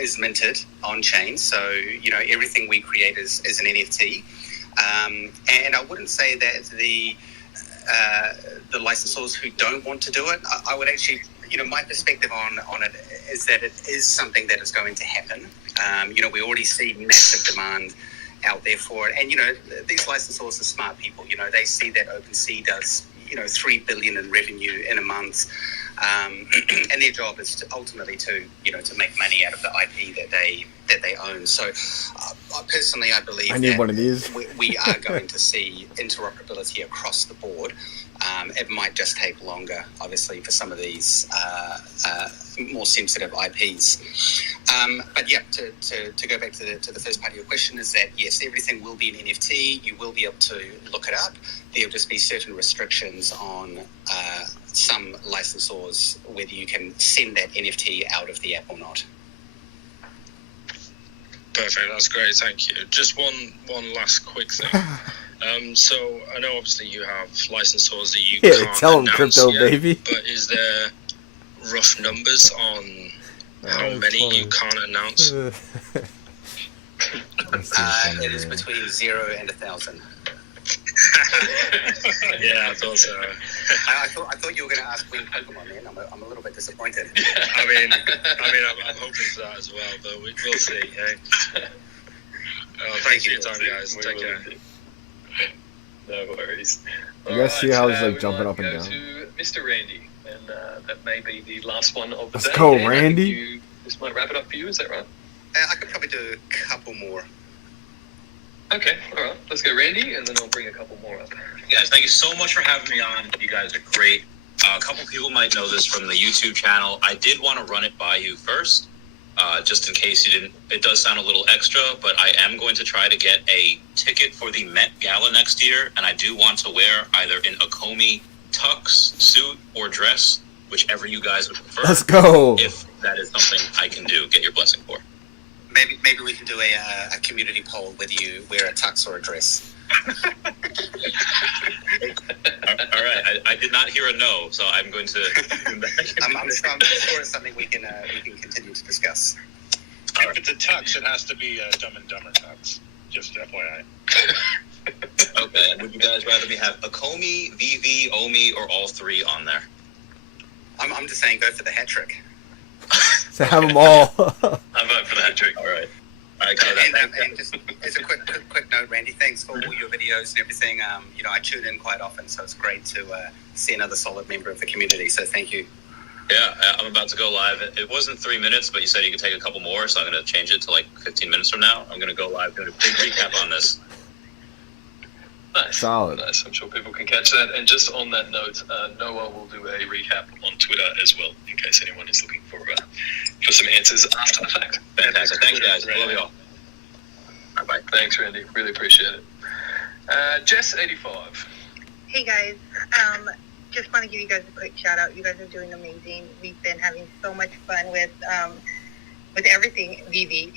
is minted on chain. So everything we create is an NFT, and I wouldn't say that the licensors who don't want to do it. I would actually, my perspective on it is that it is something that is going to happen. We already see massive demand out there for it, and these licensors are smart people. They see that OpenSea does 3 billion in revenue in a month. And their job is ultimately to make money out of the IP that they own. So, personally, I believe I need that one of these. we are going to see interoperability across the board. It might just take longer, obviously, for some of these more sensitive IPs. But yeah, to go back to the first part of your question is that yes, everything will be an NFT. You will be able to look it up. There'll just be certain restrictions on some licensors whether you can send that NFT out of the app or not. Perfect, that's great, thank you. Just one last quick thing. So I know obviously you have licensors that you can't tell them announce crypto, yet, baby. but is there rough numbers on how many you can't announce? It is between 0 and 1,000. Yeah, I thought so. I thought you were going to ask when Pokemon, man. I'm a little bit disappointed. I mean, I'm hoping for that as well, but we'll see. Eh? Thanks for your time, guys. Take care. No worries. You guys see how he's we jumping might up and go down? to Mr. Randy, and that may be the last one of the Let's day. go, Dan, I think Randy. this might wrap it up for you. Is that right? I could probably do a couple more. Okay, all right. Let's go, Randy, and then I'll bring a couple more up. Guys, thank you so much for having me on. You guys are great. A couple people might know this from the YouTube channel. I did want to run it by you first, just in case you didn't. It does sound a little extra, but I am going to try to get a ticket for the Met Gala next year, and I do want to wear either an Akomi tux, suit, or dress, whichever you guys would prefer. Let's go. If that is something I can do, get your blessing for. Maybe we can do a community poll whether you wear a tux or a dress. All right, I did not hear a no, so I'm going to. I'm sure it's something we can continue to discuss. If it's a tux, it has to be a Dumb and Dumber tux. Just FYI. Okay, and would you guys rather me have Akomi, VeVe, Omi, or all three on there? I'm just saying go for the hat trick. To have them all. I vote for the hat trick. All right. All right, And just as a quick note, Randy, thanks for all your videos and everything. I tune in quite often, so it's great to see another solid member of the community. So thank you. Yeah, I'm about to go live. It wasn't 3 minutes, but you said you could take a couple more, so I'm going to change it to like 15 minutes from now. I'm going to go live, doing a big recap on this. Nice. Solid. Nice. I'm sure people can catch that. And just on that note, Noah will do a recap on Twitter as well, in case anyone is looking for some answers after the fact. Fantastic. Thank you, guys. Love you all. Bye-bye. Thanks, Randy. Really appreciate it. Jess85. Hey guys, just want to give you guys a quick shout out. You guys are doing amazing. We've been having so much fun with everything VeVe,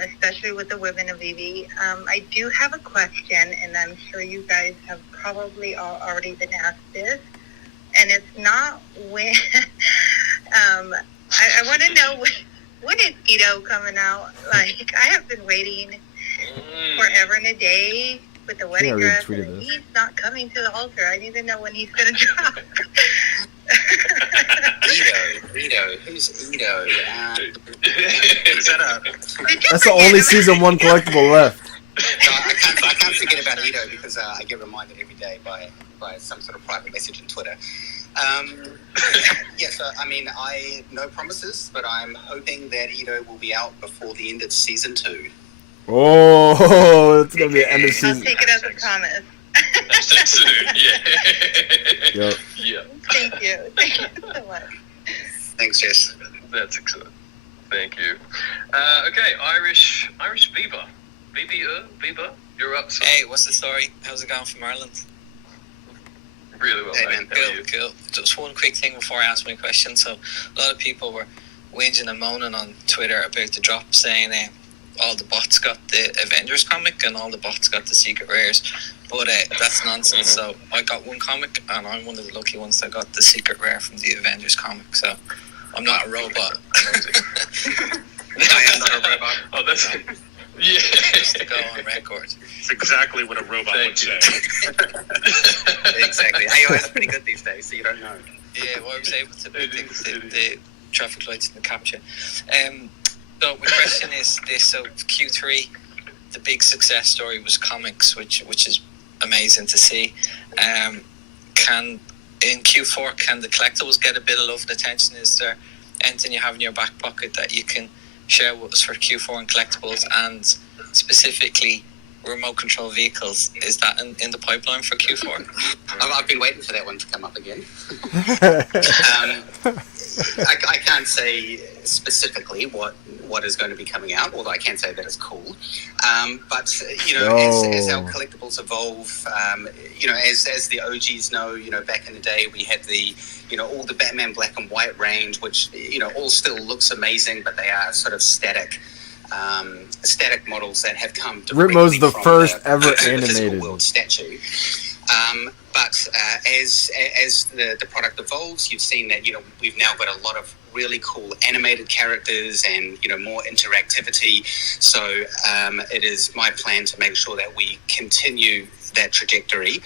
especially with the women of VeVe. I do have a question, and I'm sure you guys have probably already been asked this, and it's not when. I want to know when is Guido coming out? Like, I have been waiting forever and a day with the wedding dress, and he's not coming to the altar. I need to know when he's going to drop. Edo. Who's Edo? Is that That's the only season 1 collectible left. No, I can't forget about Edo because I get reminded every day by some sort of private message on Twitter. Yeah, so I mean, no promises, but I'm hoping that Edo will be out before the end of season 2. Oh, it's gonna be the end of season. I'll take it as a promise. Yep. Yeah. Thank you. Thank you so much. Thanks, Jess. That's excellent. Thank you. Okay, Irish VeVe. VeVe, you're up. So. Hey, what's the story? How's it going from Ireland? Really well, mate. Cool. Just one quick thing before I ask my question. So, a lot of people were whinging and moaning on Twitter about the drop, saying all the bots got the Avengers comic and all the bots got the secret rares. But that's nonsense. So, I got one comic, and I'm one of the lucky ones that got the secret rare from the Avengers comic. So, I'm not a robot. I am not a robot. Oh, that's... Yeah. Just to go on record. It's exactly what a robot would say. Exactly. AI is pretty good these days, so you don't know. Yeah, well, I was able to predict the traffic lights in the capture. So my question is this: so Q3, the big success story was comics, which is amazing to see. In Q4, can the collectibles get a bit of love and attention? Is there anything you have in your back pocket that you can share with us for Q4 and collectibles, and specifically remote control vehicles? Is that in the pipeline for Q4? I've been waiting for that one to come up again. I can't say specifically what is going to be coming out, although I can say that it's cool. But as our collectibles evolve, as the OGs know, back in the day we had the all the Batman black and white range, which all still looks amazing, but they are sort of static models that have come directly Ritmo's the from first ever the animated physical world statue. But as the product evolves, you've seen that we've now got a lot of really cool animated characters and more interactivity. So it is my plan to make sure that we continue that trajectory,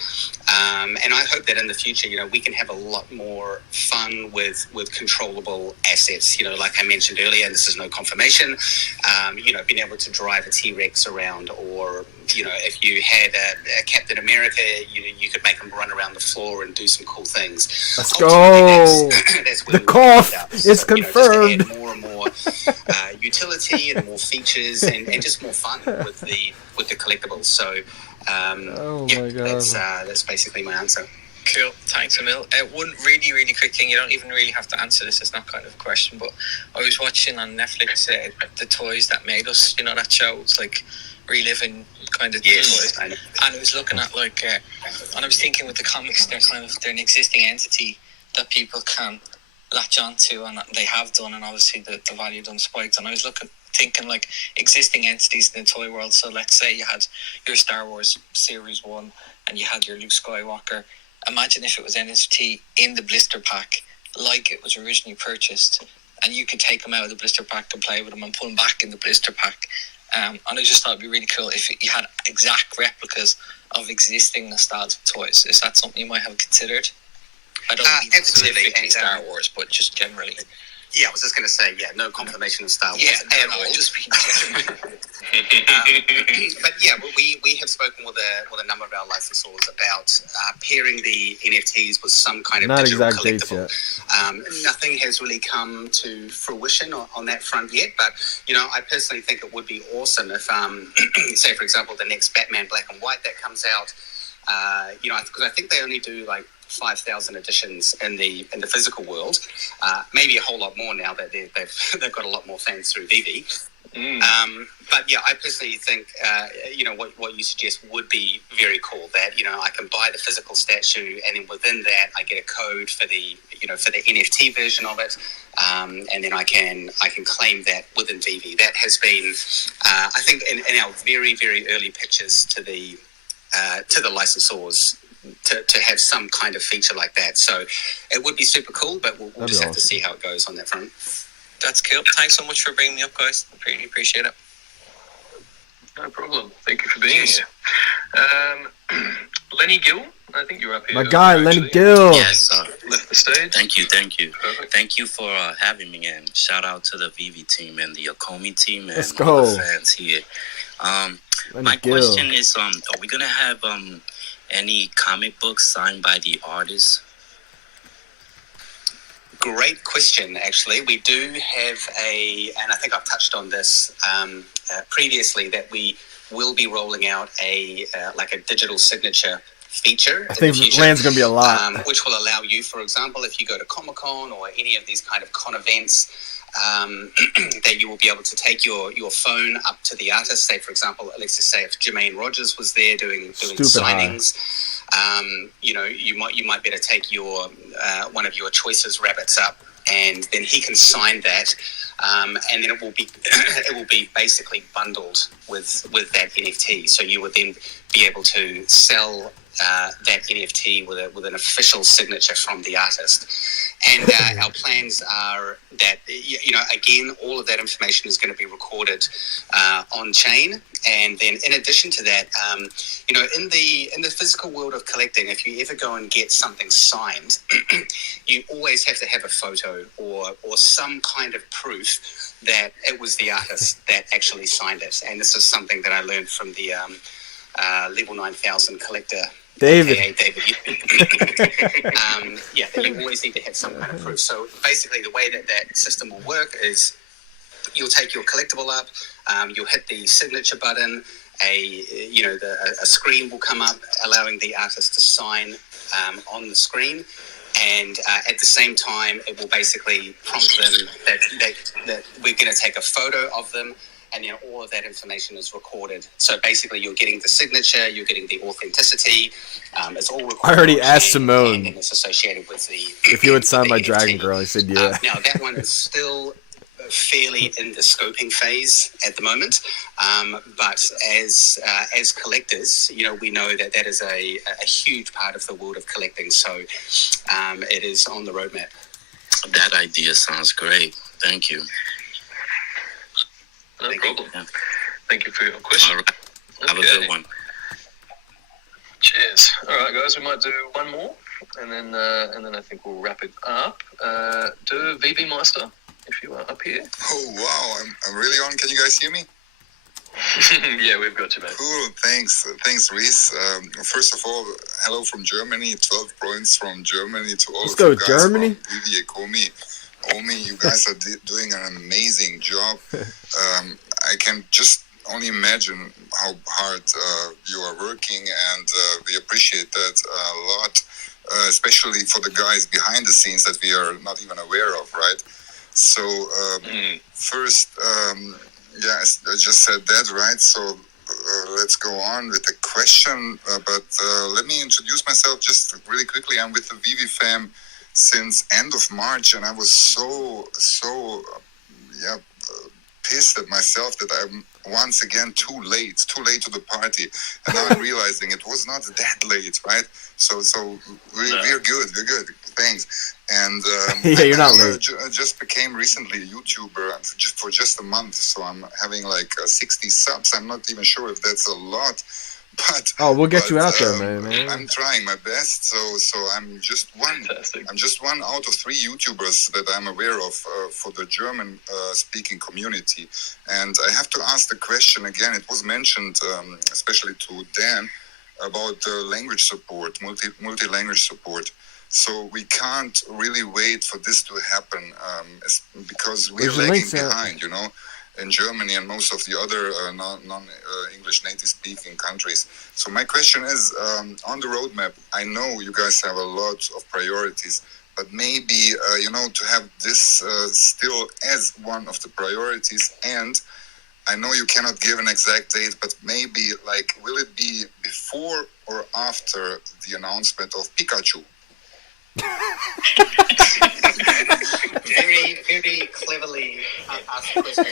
and I hope that in the future, we can have a lot more fun with controllable assets. Like I mentioned earlier, and this is no confirmation. Being able to drive a T-Rex around, or if you had a Captain America, you could make him run around the floor and do some cool things. Let's go. That's the cough is confirmed. Just add more and more utility and more features and just more fun with the collectibles. So. My God. That's basically my answer. Cool, thanks Emil. One really, really quick thing, you don't even really have to answer this, it's not kind of a question, but I was watching on Netflix The Toys That Made Us, that show. It's like reliving kind of toys, and I was looking at and I was thinking with the comics, they're an existing entity that people can latch onto, and they have done, and obviously the value done spiked, and I was thinking like existing entities in the toy world. So let's say you had your Star Wars Series 1 and you had your Luke Skywalker. Imagine if it was NFT in the blister pack like it was originally purchased, and you could take them out of the blister pack and play with them and put them back in the blister pack. And I just thought it'd be really cool if you had exact replicas of existing nostalgic toys. Is that something you might have considered? I don't mean specifically Star Wars, but just generally. Yeah, I was just going to say, no confirmation of Star Wars at all. Just but yeah, we have spoken with a number of our licensors about pairing the NFTs with some kind of Not digital exact dates collectible. Nothing has really come to fruition on that front yet, but I personally think it would be awesome if, say for example, the next Batman Black and White that comes out, because I think they only do like 5,000 editions in the physical world, maybe a whole lot more now that they've got a lot more fans through VeVe. But yeah, I personally think what you suggest would be very cool. That I can buy the physical statue, and then within that I get a code for the NFT version of it, and then I can claim that within VeVe. That has been, I think, in our very, very early pitches to the licensors, to have some kind of feature like that. So it would be super cool, but we'll just have to see how it goes on that front. That's cool. Thanks so much for bringing me up, guys. I really appreciate it. No problem. Thank you for being here. Lenny Gill, I think you're up here. My guy, Lenny Gill. Yes, Left the stage. Thank you. Perfect. Thank you for having me, and shout out to the VeVe team and the Akomi team and Let's all go. the fans here. Lenny My Gill. question is, are we gonna have any comic books signed by the artists? Great question, actually. We do have and I think I've touched on this previously, that we will be rolling out a digital signature feature. I think land's going to be a lot. Which will allow you, for example, if you go to Comic-Con or any of these kind of con events, that you will be able to take your phone up to the artist. Say, for example, let's just say if Jermaine Rogers was there doing signings, you might better take your one of your choices rabbits up, and then he can sign that, and then it will be basically bundled with that NFT. So you would then be able to sell that NFT with an official signature from the artist. And our plans are that, again, all of that information is going to be recorded on chain. And then in addition to that, in the physical world of collecting, if you ever go and get something signed, you always have to have a photo or some kind of proof that it was the artist that actually signed it. And this is something that I learned from the Level 9000 collector, David. You always need to have some kind of proof. So basically the way that system will work is you'll take your collectible up, you'll hit the signature button, a screen will come up allowing the artist to sign on the screen, and at the same time it will basically prompt them that we're going to take a photo of them, and all of that information is recorded. So basically you're getting the signature, you're getting the authenticity. It's all recorded. I already asked Simone and it's associated with the if he would sign my Dragon Girl. He said yeah. Now that one is still fairly in the scoping phase at the moment, but as collectors, we know that is a huge part of the world of collecting. So it is on the roadmap. That idea sounds great. Thank you. No problem. Thank you for your question. All right. Have a good one. Cheers. All right, guys, we might do one more, and then I think we'll wrap it up. Do VeVe Meister, if you are up here. Oh wow, I'm really on. Can you guys hear me? Yeah, we've got you, mate. Cool. Thanks, Reese. First of all, hello from Germany. 12 points from Germany to all Let's of go, you guys Germany. from VeVe, Akomi. Omi, you guys are doing an amazing job. I can just only imagine how hard you are working, and we appreciate that a lot, especially for the guys behind the scenes that we are not even aware of, right? So first, I just said that, right? So let's go on with the question, but let me introduce myself just really quickly. I'm with the VeVe fam since end of March, and I was so pissed at myself that I'm once again too late to the party, and now I'm realizing it was not that late, right? So we're good, thanks. And you're not late. I just became recently a YouTuber for just a month, so I'm having like 60 subs. I'm not even sure if that's a lot. But we'll get you out there, man. I'm trying my best. So I'm just one. Fantastic. I'm just one out of 3 YouTubers that I'm aware of for the German speaking community. And I have to ask the question again. It was mentioned, especially to Dan, about language support, multi-language support. So we can't really wait for this to happen because we're lagging behind, in Germany and most of the other non-English native-speaking countries. So my question is, on the roadmap, I know you guys have a lot of priorities, but maybe, to have this still as one of the priorities, and I know you cannot give an exact date, but maybe, will it be before or after the announcement of Pikachu? Very, very cleverly asked question.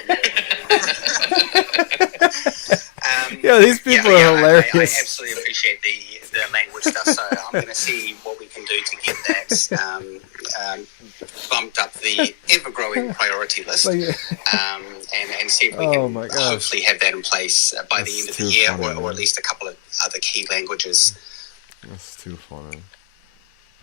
These people are hilarious. I absolutely appreciate the language stuff, so I'm going to see what we can do to get that bumped up the ever-growing priority list, and see if we can hopefully have that in place by the end of the year, or at least a couple of other key languages That's too funny.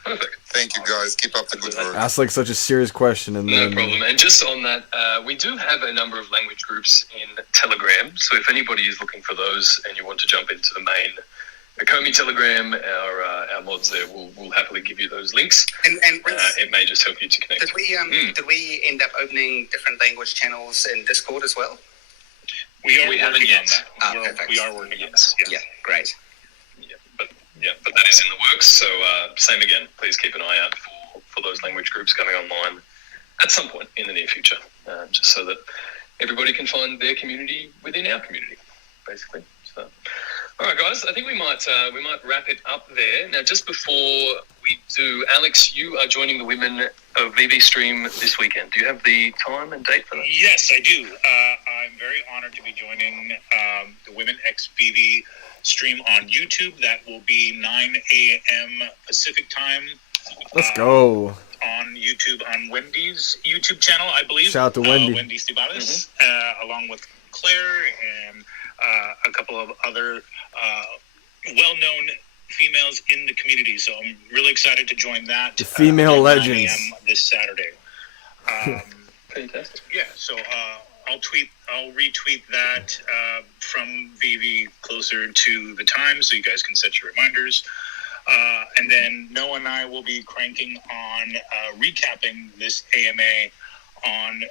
Perfect. Thank you, guys. Keep up the good work. That's like such a serious question, and then No problem. And just on that, we do have a number of language groups in Telegram. So if anybody is looking for those and you want to jump into the main Akomi Telegram, our mods there will happily give you those links. And it may just help you to connect. Did we end up opening different language channels in Discord as well? We haven't yet. We are working on that. Yeah, great. But that is in the works. So same again. Please keep an eye out for those language groups coming online at some point in the near future, just so that everybody can find their community within our community, basically. So, all right, guys. I think we might wrap it up there. Now, just before we do, Alex, you are joining the women of VeVe stream this weekend. Do you have the time and date for that? Yes, I do. I'm very honored to be joining the Women X VeVe stream on YouTube. That will be 9 a.m. Pacific time. Let's go. On YouTube, on Wendy's YouTube channel, I believe. Shout out to Wendy. Wendy Stivalis, along with Claire and a couple of other well-known females in the community. So I'm really excited to join that. The female at 9 legends. a.m. this Saturday. Fantastic. Yeah, so I'll retweet that from VeVe closer to the time, so you guys can set your reminders. And then Noah and I will be cranking on recapping this AMA on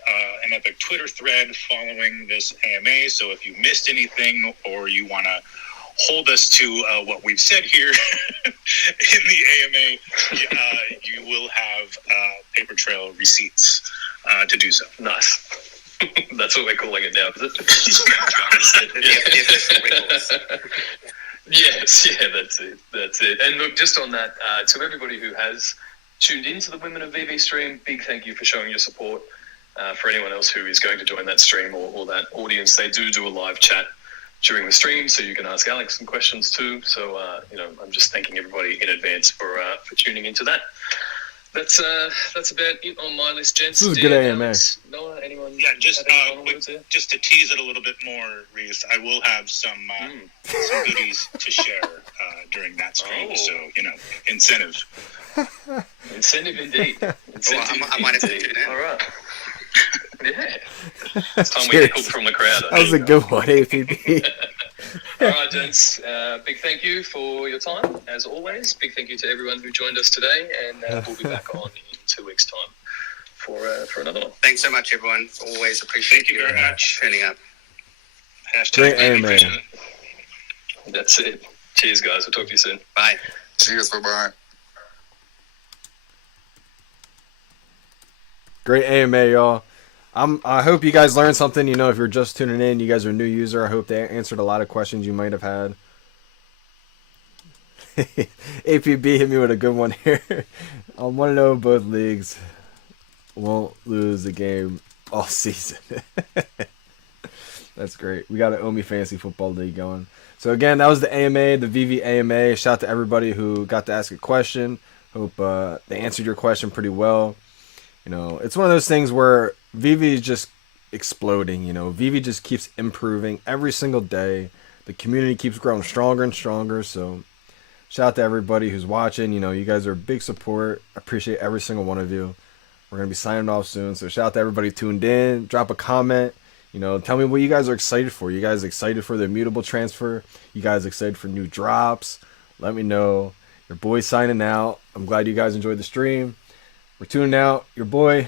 an epic Twitter thread following this AMA. So if you missed anything or you want to hold us to what we've said here in the AMA, you will have paper trail receipts to do so. Nice. That's what we're calling it now, is it? Yes, yeah, that's it. And look, just on that, to everybody who has tuned into the Women of VeVe stream, big thank you for showing your support. For anyone else who is going to join that stream or that audience, they do a live chat during the stream, so you can ask Alex some questions too. So, I'm just thanking everybody in advance for tuning into that. That's about it on my list, gents. This is a good AMA. Alex, Noah, anyone? Yeah, just have any final words there? just to tease it a little bit more, Reese, I will have some goodies to share during that stream. So, incentive. Incentive indeed. Incentive I might have to do that. All right. Yeah. It's time we heckled from the crowd. That was a good one, APB. All right, gents. Big thank you for your time, as always. Big thank you to everyone who joined us today, and we'll be back on in 2 weeks' time for another one. Thanks so much, everyone. Always appreciate Thank you very much. turning up. Great AMA. That's it. Cheers, guys. We'll talk to you soon. Bye. Cheers. Bye-bye. Great AMA, y'all. I hope you guys learned something. If you're just tuning in, you guys are a new user. I hope they answered a lot of questions you might have had. APB hit me with a good one here. I want to know both leagues won't lose a game all season. That's great. We got an Omi Fantasy Football League going. So again, that was the AMA, the VeVe AMA. Shout out to everybody who got to ask a question. Hope they answered your question pretty well. It's one of those things where VeVe is just exploding. VeVe just keeps improving every single day. The community keeps growing stronger and stronger. So shout out to everybody who's watching. You guys are big support. I appreciate every single one of you. We're going to be signing off soon. So shout out to everybody tuned in. Drop a comment. Tell me what you guys are excited for. You guys excited for the immutable transfer? You guys excited for new drops? Let me know. Your boy's signing out. I'm glad you guys enjoyed the stream. We're tuning out. Your boy,